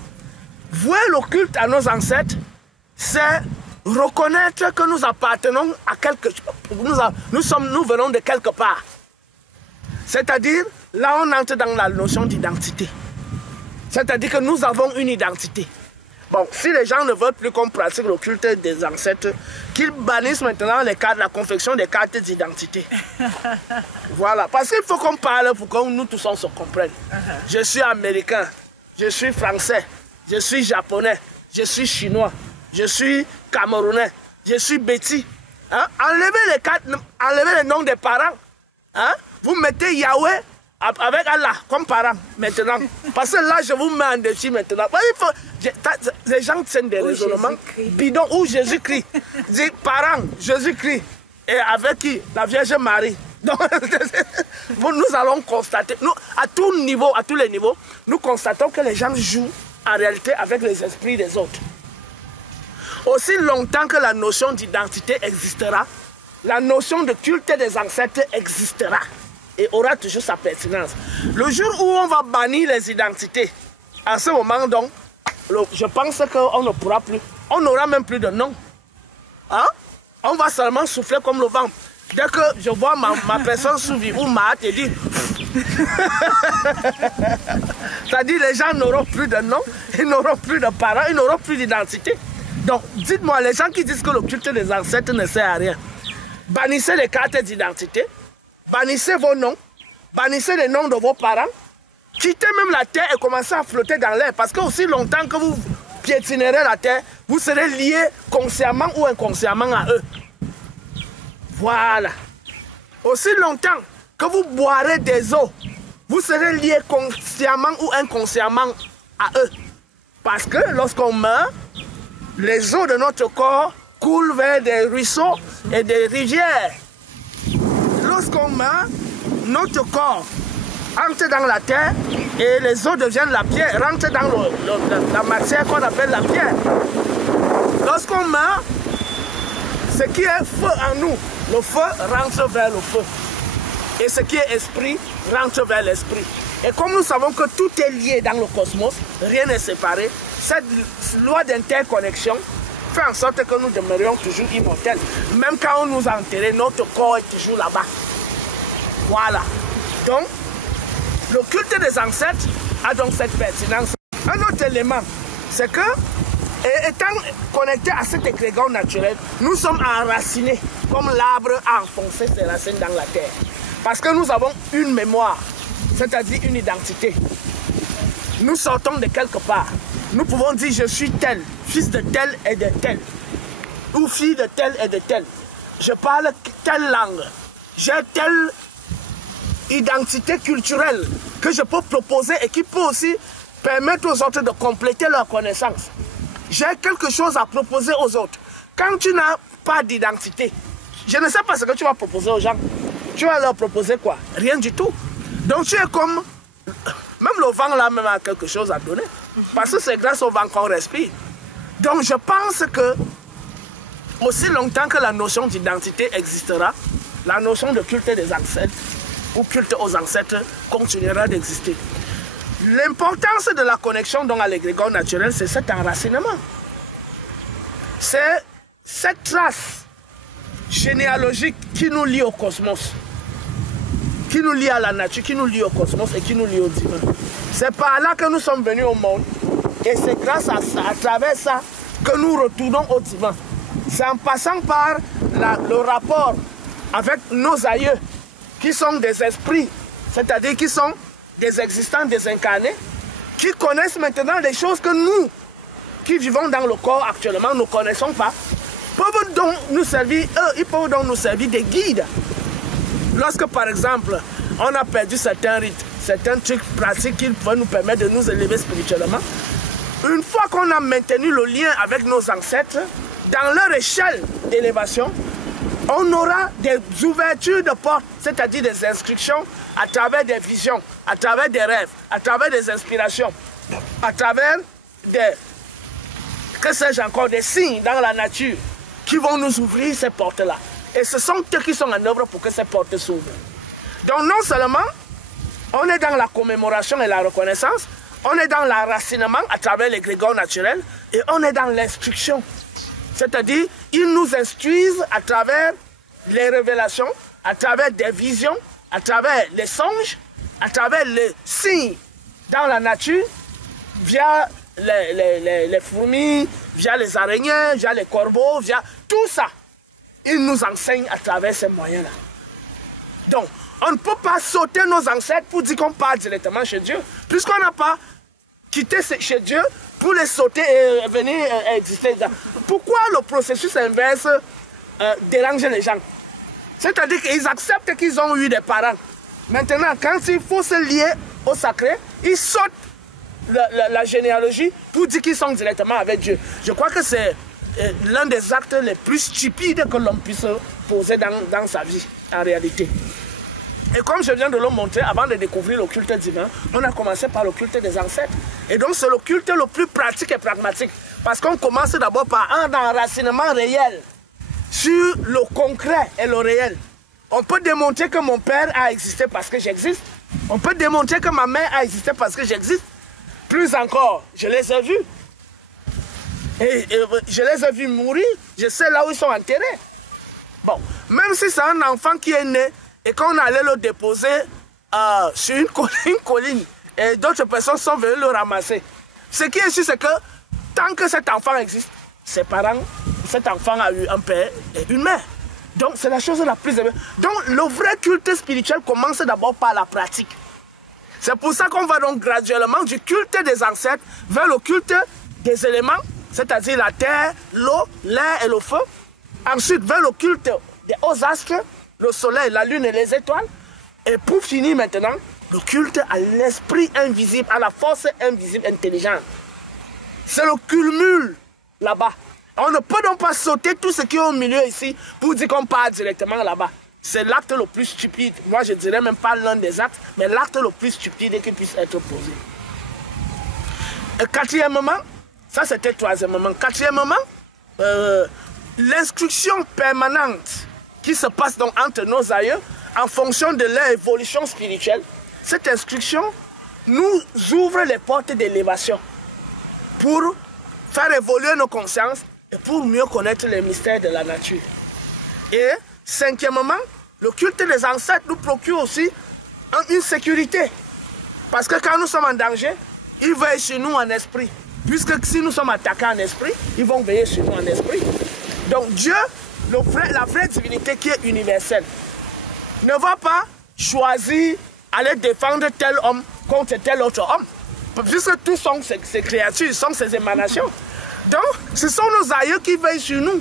vouer le culte à nos ancêtres, c'est reconnaître que nous appartenons à quelque chose. Nous venons de quelque part. C'est-à-dire, là on entre dans la notion d'identité. C'est-à-dire que nous avons une identité. Bon, si les gens ne veulent plus qu'on pratique le culte des ancêtres, qu'ils bannissent maintenant la confection des cartes d'identité. Voilà, parce qu'il faut qu'on parle pour que nous tous on se comprenne. Je suis américain, je suis français, je suis japonais, je suis chinois, je suis camerounais, je suis Betty. Hein? Enlevez les noms des parents. Hein? Vous mettez Yahweh avec Allah comme parent maintenant. Parce que là, je vous mets en défi maintenant. Les gens tiennent des raisonnements bidons où Jésus-Christ dit parent, Jésus-Christ. Et avec qui? La Vierge Marie. Donc, nous allons constater, à tous les niveaux, nous constatons que les gens jouent en réalité avec les esprits des autres. Aussi longtemps que la notion d'identité existera, la notion de culte des ancêtres existera et aura toujours sa pertinence. Le jour où on va bannir les identités, à ce moment donc, je pense qu'on ne pourra plus, on n'aura même plus de nom. Hein? On va seulement souffler comme le vent. Dès que je vois ma personne sous-vivre ou ma hâte, et dit c'est-à-dire les gens n'auront plus de nom, ils n'auront plus de parents, ils n'auront plus d'identité. Donc, dites-moi, les gens qui disent que le culte des ancêtres ne sert à rien, bannissez les cartes d'identité, bannissez vos noms, bannissez les noms de vos parents, quittez même la terre et commencez à flotter dans l'air. Parce que aussi longtemps que vous piétinerez la terre, vous serez liés consciemment ou inconsciemment à eux. Voilà. Aussi longtemps que vous boirez des eaux, vous serez liés consciemment ou inconsciemment à eux. Parce que lorsqu'on meurt, les eaux de notre corps coulent vers des ruisseaux et des rivières. Lorsqu'on meurt, notre corps entre dans la terre et les eaux deviennent la pierre, rentrent dans la matière qu'on appelle la pierre. Lorsqu'on meurt, ce qui est feu en nous, le feu rentre vers le feu. Et ce qui est esprit rentre vers l'esprit. Et comme nous savons que tout est lié dans le cosmos, rien n'est séparé, cette loi d'interconnexion fait en sorte que nous demeurions toujours immortels. Même quand on nous a enterrés, notre corps est toujours là-bas. Voilà. Donc, le culte des ancêtres a donc cette pertinence. Un autre élément, c'est que, étant connectés à cet égrégore naturel, nous sommes enracinés, comme l'arbre a enfoncé ses racines dans la terre. Parce que nous avons une mémoire. c'est-à-dire une identité. Nous sortons de quelque part. Nous pouvons dire je suis tel, fils de tel et de tel, ou fille de tel et de tel. Je parle telle langue, j'ai telle identité culturelle que je peux proposer et qui peut aussi permettre aux autres de compléter leur connaissance. J'ai quelque chose à proposer aux autres. Quand tu n'as pas d'identité, je ne sais pas ce que tu vas proposer aux gens. Tu vas leur proposer quoi? Rien du tout. Donc tu es comme... Même le vent là même a quelque chose à donner. Parce que c'est grâce au vent qu'on respire. Donc je pense que aussi longtemps que la notion d'identité existera, la notion de culte des ancêtres ou culte aux ancêtres continuera d'exister. L'importance de la connexion donc à l'égrégore naturel, c'est cet enracinement. C'est cette trace généalogique qui nous lie au cosmos, qui nous lie à la nature, qui nous lie au cosmos et qui nous lie au divin. C'est par là que nous sommes venus au monde et c'est grâce à ça, à travers ça, que nous retournons au divin. C'est en passant par le rapport avec nos aïeux qui sont des esprits, c'est-à-dire qui sont des existants désincarnés, qui connaissent maintenant les choses que nous, qui vivons dans le corps actuellement, ne connaissons pas, peuvent donc nous servir, ils peuvent donc nous servir des guides. Lorsque par exemple, on a perdu certains rites, certains trucs pratiques qui peuvent nous permettre de nous élever spirituellement, une fois qu'on a maintenu le lien avec nos ancêtres, dans leur échelle d'élévation, on aura des ouvertures de portes, c'est-à-dire des instructions à travers des visions, à travers des rêves, à travers des inspirations, à travers des, que sais-je encore, des signes dans la nature qui vont nous ouvrir ces portes-là. Et ce sont eux qui sont en œuvre pour que ces portes s'ouvrent. Donc non seulement on est dans la commémoration et la reconnaissance, on est dans l'enracinement à travers l'égrégore naturel et on est dans l'instruction. C'est-à-dire, ils nous instruisent à travers les révélations, à travers des visions, à travers les songes, à travers les signes dans la nature, via les fourmis, via les araignées, via les corbeaux, via tout ça. Ils nous enseignent à travers ces moyens-là. Donc, on ne peut pas sauter nos ancêtres pour dire qu'on part directement chez Dieu, puisqu'on n'a pas quitté chez Dieu pour les sauter et venir exister. Pourquoi le processus inverse dérange les gens? C'est-à-dire qu'ils acceptent qu'ils ont eu des parents. Maintenant, quand il faut se lier au sacré, ils sautent la généalogie pour dire qu'ils sont directement avec Dieu. Je crois que c'est l'un des actes les plus stupides que l'homme puisse poser dans sa vie, en réalité. Et comme je viens de le montrer, avant de découvrir le culte divin, on a commencé par le culte des ancêtres. Et donc c'est le culte le plus pratique et pragmatique. Parce qu'on commence d'abord par un enracinement réel sur le concret et le réel. On peut démontrer que mon père a existé parce que j'existe. On peut démontrer que ma mère a existé parce que j'existe. Plus encore, je les ai vus. Et je les ai vus mourir. Je sais là où ils sont enterrés. Bon, même si c'est un enfant qui est né et qu'on allait le déposer sur une colline et d'autres personnes sont venues le ramasser. Ce qui est sûr, c'est que tant que cet enfant existe, ses parents, cet enfant a eu un père et une mère. Donc c'est la chose la plus importante. Donc le vrai culte spirituel commence d'abord par la pratique. C'est pour ça qu'on va donc graduellement du culte des ancêtres vers le culte des éléments, c'est-à-dire la terre, l'eau, l'air et le feu. Ensuite vers le culte des hauts astres, le soleil, la lune et les étoiles. Et pour finir maintenant, le culte à l'esprit invisible, à la force invisible intelligente. C'est le cumul là-bas. On ne peut donc pas sauter tout ce qui est au milieu ici pour dire qu'on part directement là-bas. C'est l'acte le plus stupide. Moi, je dirais même pas l'un des actes, mais l'acte le plus stupide qui puisse être posé. Et quatrièmement, ça c'était troisièmement. Quatrièmement, l'instruction permanente qui se passe donc entre nos aïeux en fonction de leur évolution spirituelle. Cette instruction nous ouvre les portes d'élévation pour faire évoluer nos consciences et pour mieux connaître les mystères de la nature. Et cinquièmement, le culte des ancêtres nous procure aussi une sécurité. Parce que quand nous sommes en danger, ils veillent sur nous en esprit. Puisque si nous sommes attaqués en esprit, ils vont veiller sur nous en esprit. Donc Dieu, la vraie divinité qui est universelle, ne va pas choisir aller défendre tel homme contre tel autre homme. Puisque tous sont ces créatures, sont ces émanations. Donc, ce sont nos aïeux qui veillent sur nous.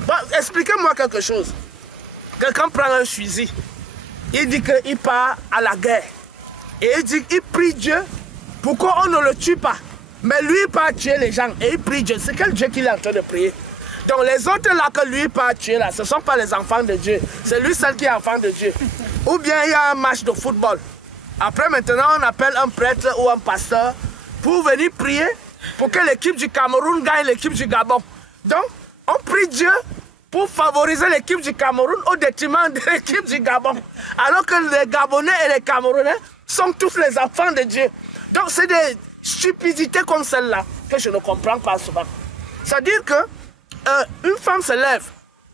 Bon, expliquez-moi quelque chose. Quelqu'un prend un fusil, il dit qu'il part à la guerre. Et il dit qu'il prie Dieu. Pourquoi on ne le tue pas? Mais lui, il part tuer les gens. Et il prie Dieu. C'est quel Dieu qu'il est en train de prier? Donc les autres là que lui part tuer là, ce ne sont pas les enfants de Dieu. C'est lui seul qui est enfant de Dieu. Ou bien il y a un match de football. Après maintenant, on appelle un prêtre ou un pasteur pour venir prier pour que l'équipe du Cameroun gagne l'équipe du Gabon. Donc, on prie Dieu pour favoriser l'équipe du Cameroun au détriment de l'équipe du Gabon. Alors que les Gabonais et les Camerounais sont tous les enfants de Dieu. Donc, c'est des stupidités comme celle-là que je ne comprends pas souvent. C'est-à-dire que une femme se lève,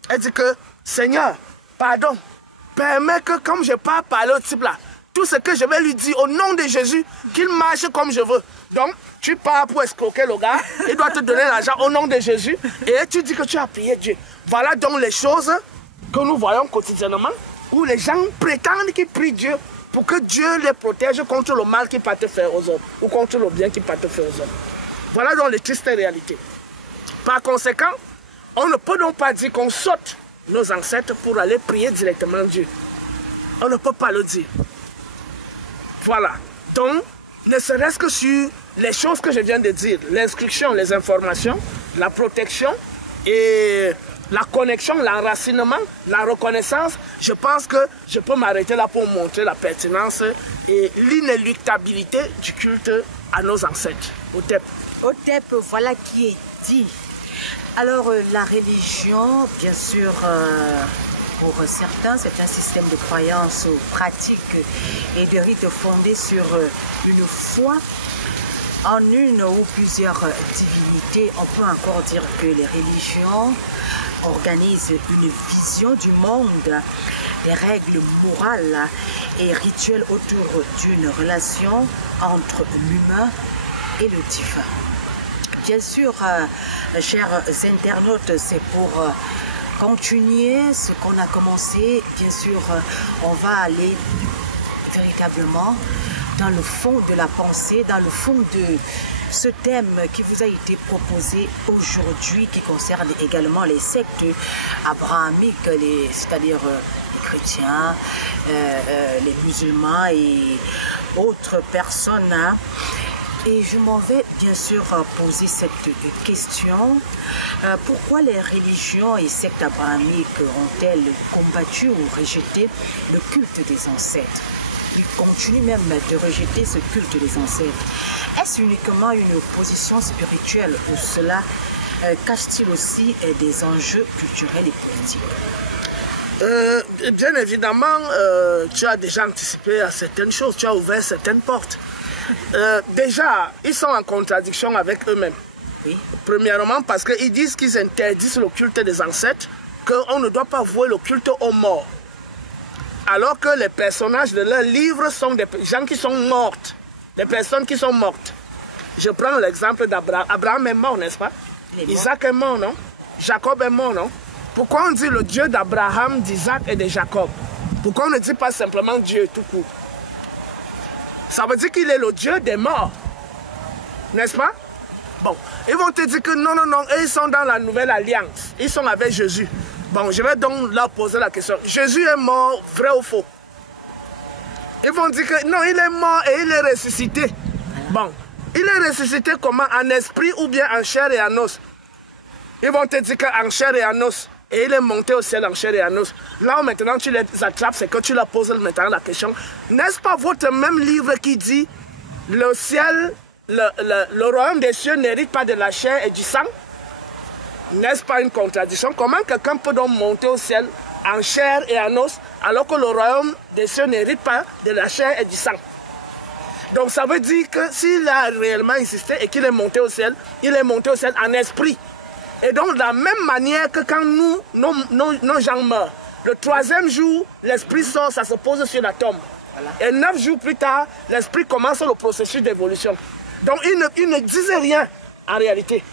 elle dit que Seigneur, pardon, permets que comme je pas parler au type là, tout ce que je vais lui dire au nom de Jésus, qu'il marche comme je veux. Donc, tu pars pour escroquer le gars, il doit te donner l'argent au nom de Jésus, et tu dis que tu as prié Dieu. Voilà donc les choses que nous voyons quotidiennement, où les gens prétendent qu'ils prient Dieu pour que Dieu les protège contre le mal qu'ils peuvent faire aux hommes, ou contre le bien qu'ils peuvent faire aux hommes. Voilà donc les tristes réalités. Par conséquent, on ne peut donc pas dire qu'on saute nos ancêtres pour aller prier directement Dieu. On ne peut pas le dire. Voilà. Donc, ne serait-ce que sur les choses que je viens de dire, l'instruction, les informations, la protection et la connexion, l'enracinement, la reconnaissance, je pense que je peux m'arrêter là pour montrer la pertinence et l'inéluctabilité du culte à nos ancêtres, Otep. Otep, voilà qui est dit. Alors, la religion, bien sûr, pour certains, c'est un système de croyances pratiques et de rites fondés sur une foi en une ou plusieurs divinités. On peut encore dire que les religions organisent une vision du monde, des règles morales et rituels autour d'une relation entre l'humain et le divin. Bien sûr, chers internautes, c'est pour continuer ce qu'on a commencé. Bien sûr, on va aller véritablement dans le fond de la pensée, dans le fond de ce thème qui vous a été proposé aujourd'hui, qui concerne également les sectes abrahamiques, c'est-à-dire les chrétiens, les musulmans et autres personnes. Et je m'en vais bien sûr poser cette question. Pourquoi les religions et sectes abrahamiques ont-elles combattu ou rejeté le culte des ancêtres? Ils continuent même de rejeter ce culte des ancêtres. Est-ce uniquement une position spirituelle ou cela cache-t-il aussi des enjeux culturels et politiques? Bien évidemment, tu as déjà anticipé à certaines choses, tu as ouvert certaines portes. Déjà, ils sont en contradiction avec eux-mêmes. Oui. Premièrement, parce qu'ils disent qu'ils interdisent le culte des ancêtres, qu'on ne doit pas vouer le culte aux morts. Alors que les personnages de leurs livres sont des gens qui sont morts, des personnes qui sont mortes. Je prends l'exemple d'Abraham. Abraham est mort, n'est-ce pas? Isaac est mort, non? Jacob est mort, non? Pourquoi on dit le Dieu d'Abraham, d'Isaac et de Jacob? Pourquoi on ne dit pas simplement Dieu tout court? Ça veut dire qu'il est le Dieu des morts. N'est-ce pas? Bon, ils vont te dire que non, non, non, ils sont dans la nouvelle alliance. Ils sont avec Jésus. Bon, je vais donc leur poser la question. Jésus est mort, vrai ou faux? Ils vont dire que non, il est mort et il est ressuscité. Bon, il est ressuscité comment? En esprit ou bien en chair et en os? Ils vont te dire qu'en chair et en os. Et il est monté au ciel en chair et en os. Là où maintenant tu les attrapes, c'est que tu leur poses maintenant la question. N'est-ce pas votre même livre qui dit le ciel, le royaume des cieux n'hérite pas de la chair et du sang? N'est-ce pas une contradiction? Comment quelqu'un peut donc monter au ciel en chair et en os alors que le royaume des cieux n'hérite pas de la chair et du sang? Donc ça veut dire que s'il a réellement insisté et qu'il est monté au ciel, il est monté au ciel en esprit. Et donc, de la même manière que quand nos gens meurent, le troisième jour, l'esprit sort, ça se pose sur la tombe. Voilà. Et 9 jours plus tard, l'esprit commence le processus d'évolution. Donc, ils ne disaient rien en réalité.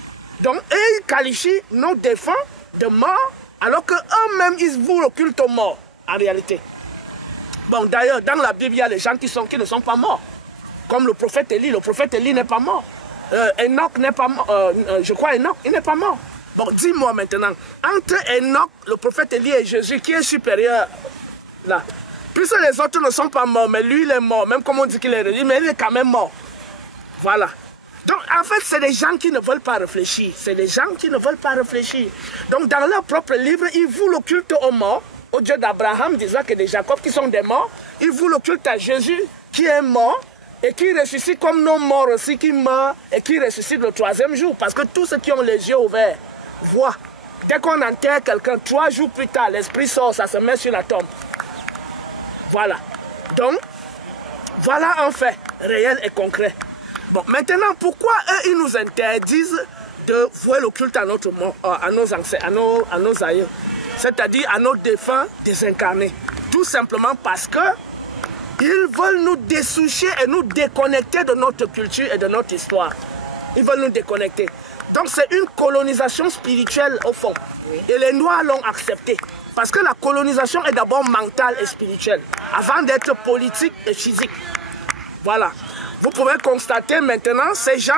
Donc, ils qualifient nos défunts de morts, alors qu'eux-mêmes, ils vouent le culte aux morts, en réalité. Bon, d'ailleurs, dans la Bible, il y a des gens qui ne sont pas morts. Comme le prophète Élie. Le prophète Élie n'est pas mort. Enoch n'est pas mort. Je crois Enoch, il n'est pas mort. Bon, dis-moi maintenant, entre Enoch, le prophète Élie et Jésus, qui est supérieur là? Puisque les autres ne sont pas morts, mais lui, il est mort. Même comme on dit qu'il est réduit, mais il est quand même mort. Voilà. Donc, en fait, c'est des gens qui ne veulent pas réfléchir. C'est des gens qui ne veulent pas réfléchir. Donc, dans leur propre livre, ils vouent le culte aux morts, au Dieu d'Abraham, disant que des Jacob qui sont des morts. Ils vouent le culte à Jésus, qui est mort, et qui ressuscite comme nos morts aussi, qui meurent, et qui ressuscite le 3e jour. Parce que tous ceux qui ont les yeux ouverts voient. Dès qu'on enterre quelqu'un, 3 jours plus tard, l'esprit sort, ça se met sur la tombe. Voilà. Donc, voilà un fait réel et concret. Bon, maintenant, pourquoi eux, ils nous interdisent de vouer le culte à nos ancêtres, à nos aïeux, c'est-à-dire à nos défunts désincarnés? Tout simplement parce que ils veulent nous dessoucher et nous déconnecter de notre culture et de notre histoire. Ils veulent nous déconnecter. Donc c'est une colonisation spirituelle au fond. Oui. Et les Noirs l'ont accepté. Parce que la colonisation est d'abord mentale et spirituelle, avant d'être politique et physique. Voilà. Vous pouvez constater maintenant ces gens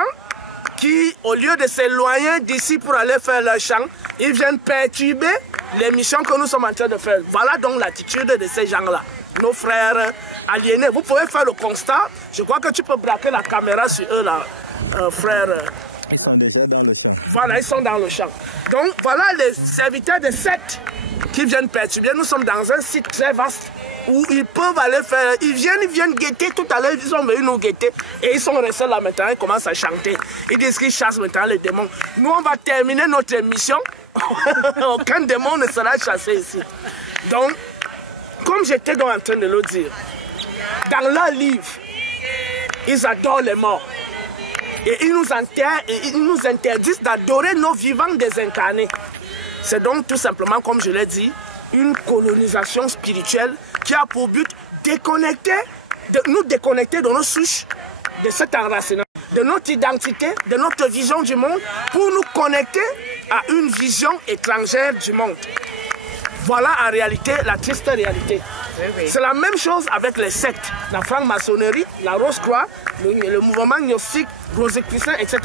qui, au lieu de s'éloigner d'ici pour aller faire leur chant, ils viennent perturber les missions que nous sommes en train de faire. Voilà donc l'attitude de ces gens-là, nos frères aliénés. Vous pouvez faire le constat. Je crois que tu peux braquer la caméra sur eux, là, frère. Ils sont déjà dans le champ. Voilà, ils sont dans le champ. Donc, voilà les serviteurs de sectes qui viennent perturber. Nous sommes dans un site très vaste où ils peuvent aller faire... Ils viennent guetter tout à l'heure. Ils sont venus nous guetter. Et ils sont restés là maintenant. Ils commencent à chanter. Ils disent qu'ils chassent maintenant les démons. Nous, on va terminer notre émission. Aucun démon ne sera chassé ici. Donc, comme j'étais en train de le dire, dans leur livre, ils adorent les morts. Et ils nous interdisent d'adorer nos vivants désincarnés. C'est donc tout simplement, comme je l'ai dit, une colonisation spirituelle qui a pour but de nous déconnecter de nos souches, de cet enracinement, de notre identité, de notre vision du monde, pour nous connecter à une vision étrangère du monde. Voilà en réalité la triste réalité. Oui. C'est la même chose avec les sectes, la franc-maçonnerie, la Rose-Croix, le mouvement gnostique, Rosicruciens, etc.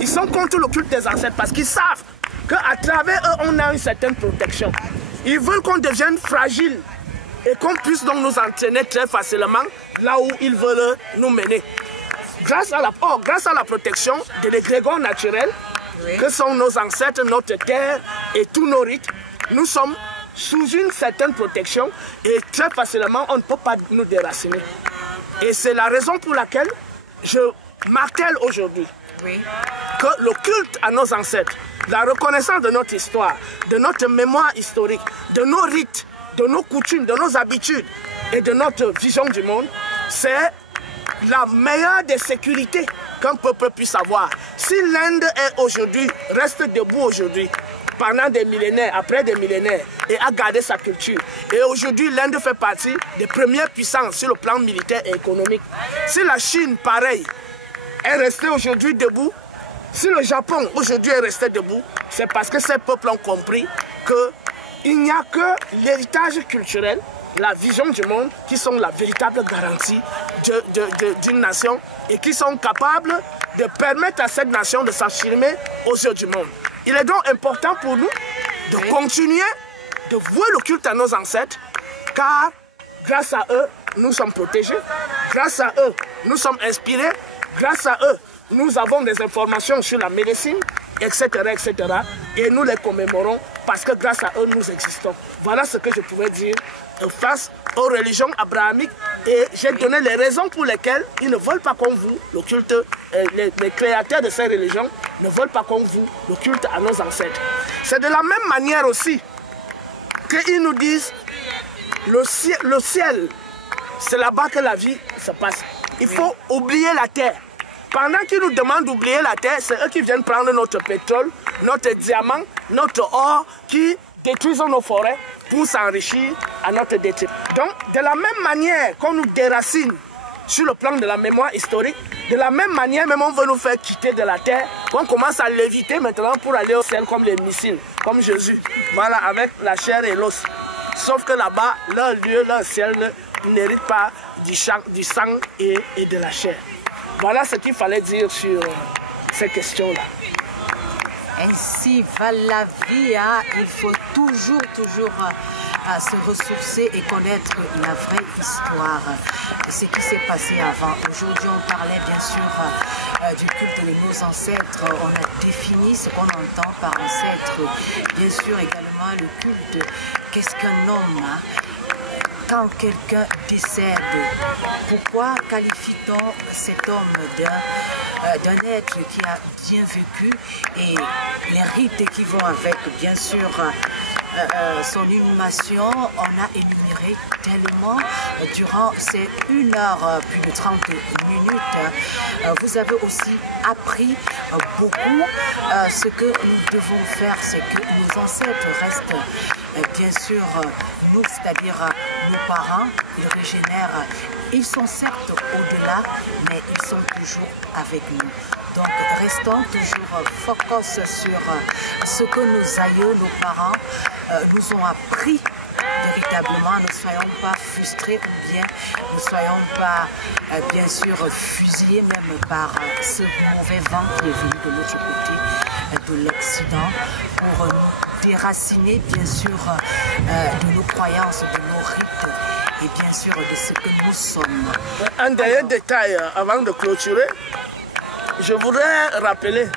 Ils sont contre le culte des ancêtres parce qu'ils savent qu'à travers eux, on a une certaine protection. Ils veulent qu'on devienne fragile et qu'on puisse donc nous entraîner très facilement là où ils veulent nous mener. Grâce à la protection de l'égrégore naturel, oui, que sont nos ancêtres, notre terre et tous nos rites, nous sommes sous une certaine protection et très facilement on ne peut pas nous déraciner. Et c'est la raison pour laquelle je martèle aujourd'hui, oui, que le culte à nos ancêtres, la reconnaissance de notre histoire, de notre mémoire historique, de nos rites, de nos coutumes, de nos habitudes et de notre vision du monde, c'est la meilleure des sécurités qu'un peuple puisse avoir. Si l'Inde reste debout aujourd'hui, pendant des millénaires, après des millénaires, et a gardé sa culture. Et aujourd'hui, l'Inde fait partie des premières puissances sur le plan militaire et économique. Si la Chine, pareil, est restée aujourd'hui debout, si le Japon aujourd'hui est resté debout, c'est parce que ces peuples ont compris qu'il n'y a que l'héritage culturel, la vision du monde, qui sont la véritable garantie d'une nation et qui sont capables de permettre à cette nation de s'affirmer aux yeux du monde. Il est donc important pour nous de continuer de vouer le culte à nos ancêtres, car grâce à eux, nous sommes protégés, grâce à eux, nous sommes inspirés, grâce à eux, nous avons des informations sur la médecine, etc., etc. Et nous les commémorons parce que grâce à eux, nous existons. Voilà ce que je pouvais dire face aux religions abrahamiques. Et j'ai donné les raisons pour lesquelles ils ne veulent pas qu'on voue le culte. Les créateurs de ces religions ne veulent pas qu'on voue le culte à nos ancêtres. C'est de la même manière aussi qu'ils nous disent le ciel, c'est là-bas que la vie se passe. Il faut oublier la terre. Pendant qu'ils nous demandent d'oublier la terre, c'est eux qui viennent prendre notre pétrole, notre diamant, notre or, qui détruisent nos forêts pour s'enrichir à notre détriment. Donc, de la même manière qu'on nous déracine sur le plan de la mémoire historique, de la même manière, même on veut nous faire quitter de la terre, on commence à léviter maintenant pour aller au ciel comme les missiles, comme Jésus. Voilà, avec la chair et l'os. Sauf que là-bas, leur lieu, leur ciel, n'hérite pas du sang et de la chair. Voilà ce qu'il fallait dire sur ces questions-là. Ainsi va la vie, hein? Il faut toujours se ressourcer et connaître la vraie histoire de ce qui s'est passé avant. Aujourd'hui, on parlait bien sûr du culte de nos ancêtres. On a défini ce qu'on entend par ancêtre. Bien sûr, également le culte. Qu'est-ce qu'un homme, hein? Quand quelqu'un décède, pourquoi qualifie-t-on cet homme d'un être qui a bien vécu et les rites qui vont avec, bien sûr, son inhumation? On a énuméré tellement durant ces 1 heure, plus de 30 minutes. Vous avez aussi appris beaucoup. Ce que nous devons faire, c'est que nos ancêtres restent, bien sûr, nous, c'est-à-dire nos parents, ils régénèrent. Ils sont certes au-delà, mais ils sont toujours avec nous. Donc, restons toujours focus sur ce que nos aïeux, nos parents nous ont appris véritablement. Ne soyons pas frustrés ou bien ne soyons pas, bien sûr, fusillés même par ce mauvais vent qui est venu de l'autre côté de l'Occident pour nous déraciner, bien sûr, de nos croyances, de nos rites et bien sûr de ce que nous sommes. Un dernier détail avant de clôturer. Je voudrais rappeler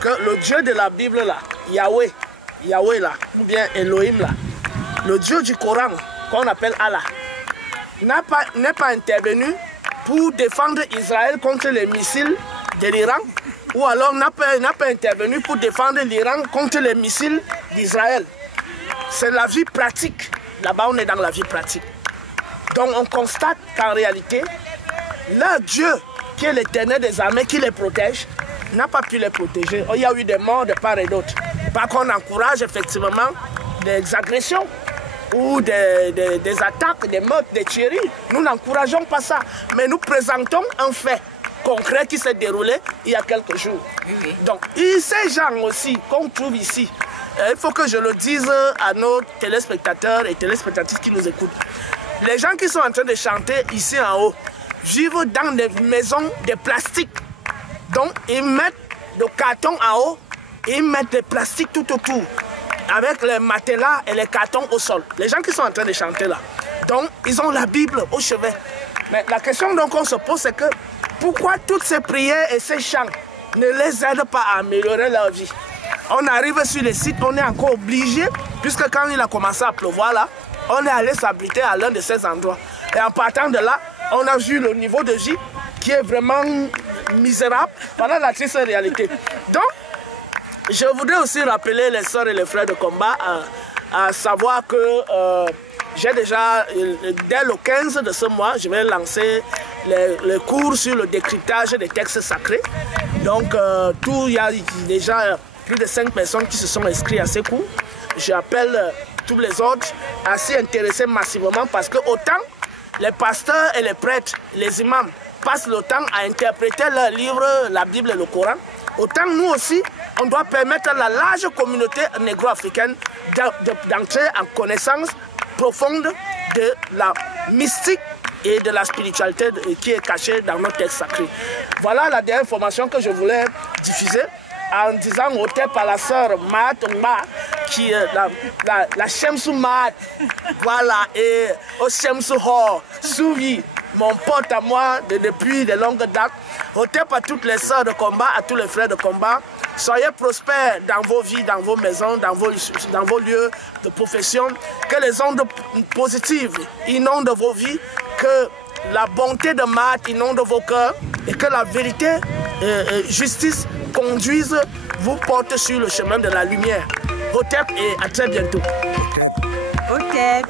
que le Dieu de la Bible là, Yahweh là, ou bien Elohim là, le Dieu du Coran qu'on appelle Allah, n'est pas intervenu pour défendre Israël contre les missiles de l'Iran, ou alors n'a pas intervenu pour défendre l'Iran contre les missiles d'Israël. C'est la vie pratique. Là-bas, on est dans la vie pratique. Donc on constate qu'en réalité, leur Dieu, qui est l'Éternel des armées, qui les protège, n'a pas pu les protéger. Il y a eu des morts de part et d'autre. Par contre, on encourage effectivement des agressions ou des attaques, des meurtres, des tueries. Nous n'encourageons pas ça. Mais nous présentons un fait concret qui s'est déroulé il y a quelques jours. Donc, ces gens aussi qu'on trouve ici, il faut que je le dise à nos téléspectateurs et téléspectatrices qui nous écoutent. Les gens qui sont en train de chanter ici en haut vivent dans des maisons de plastique. Donc, ils mettent des cartons en haut et ils mettent des plastiques tout autour, avec les matelas et les cartons au sol. Les gens qui sont en train de chanter là, donc, ils ont la Bible au chevet. Mais la question donc on se pose, c'est que pourquoi toutes ces prières et ces chants ne les aident pas à améliorer leur vie? On arrive sur les sites, on est encore obligé, puisque quand il a commencé à pleuvoir là, on est allé s'abriter à l'un de ces endroits. Et en partant de là, on a vu le niveau de vie qui est vraiment misérable pendant la triste réalité. Donc, je voudrais aussi rappeler les sœurs et les frères de combat à savoir que j'ai déjà, dès le 15 de ce mois, je vais lancer les cours sur le décryptage des textes sacrés. Donc, il y a déjà plus de 5 personnes qui se sont inscrites à ces cours. J'appelle tous les autres à s'y intéresser massivement parce que autant les pasteurs et les prêtres, les imams, passent le temps à interpréter leurs livres, la Bible et le Coran, autant nous aussi, on doit permettre à la large communauté négro-africaine d'entrer en connaissance profonde de la mystique et de la spiritualité qui est cachée dans nos textes sacrés. Voilà la dernière information que je voulais diffuser en disant au thème par la sœur Mahatma, qui est la Shemsu Mahat, voilà, et au Shemsu Ho, Souvi, mon pote à moi depuis de longues dates. Au thème à toutes les sœurs de combat, à tous les frères de combat, soyez prospères dans vos vies, dans vos maisons, dans vos lieux de profession, que les ondes positives inondent vos vies, que la bonté de Mahat inonde vos cœurs et que la vérité et justice conduisent, vous portent sur le chemin de la lumière. Hotep et à très bientôt. Hotep.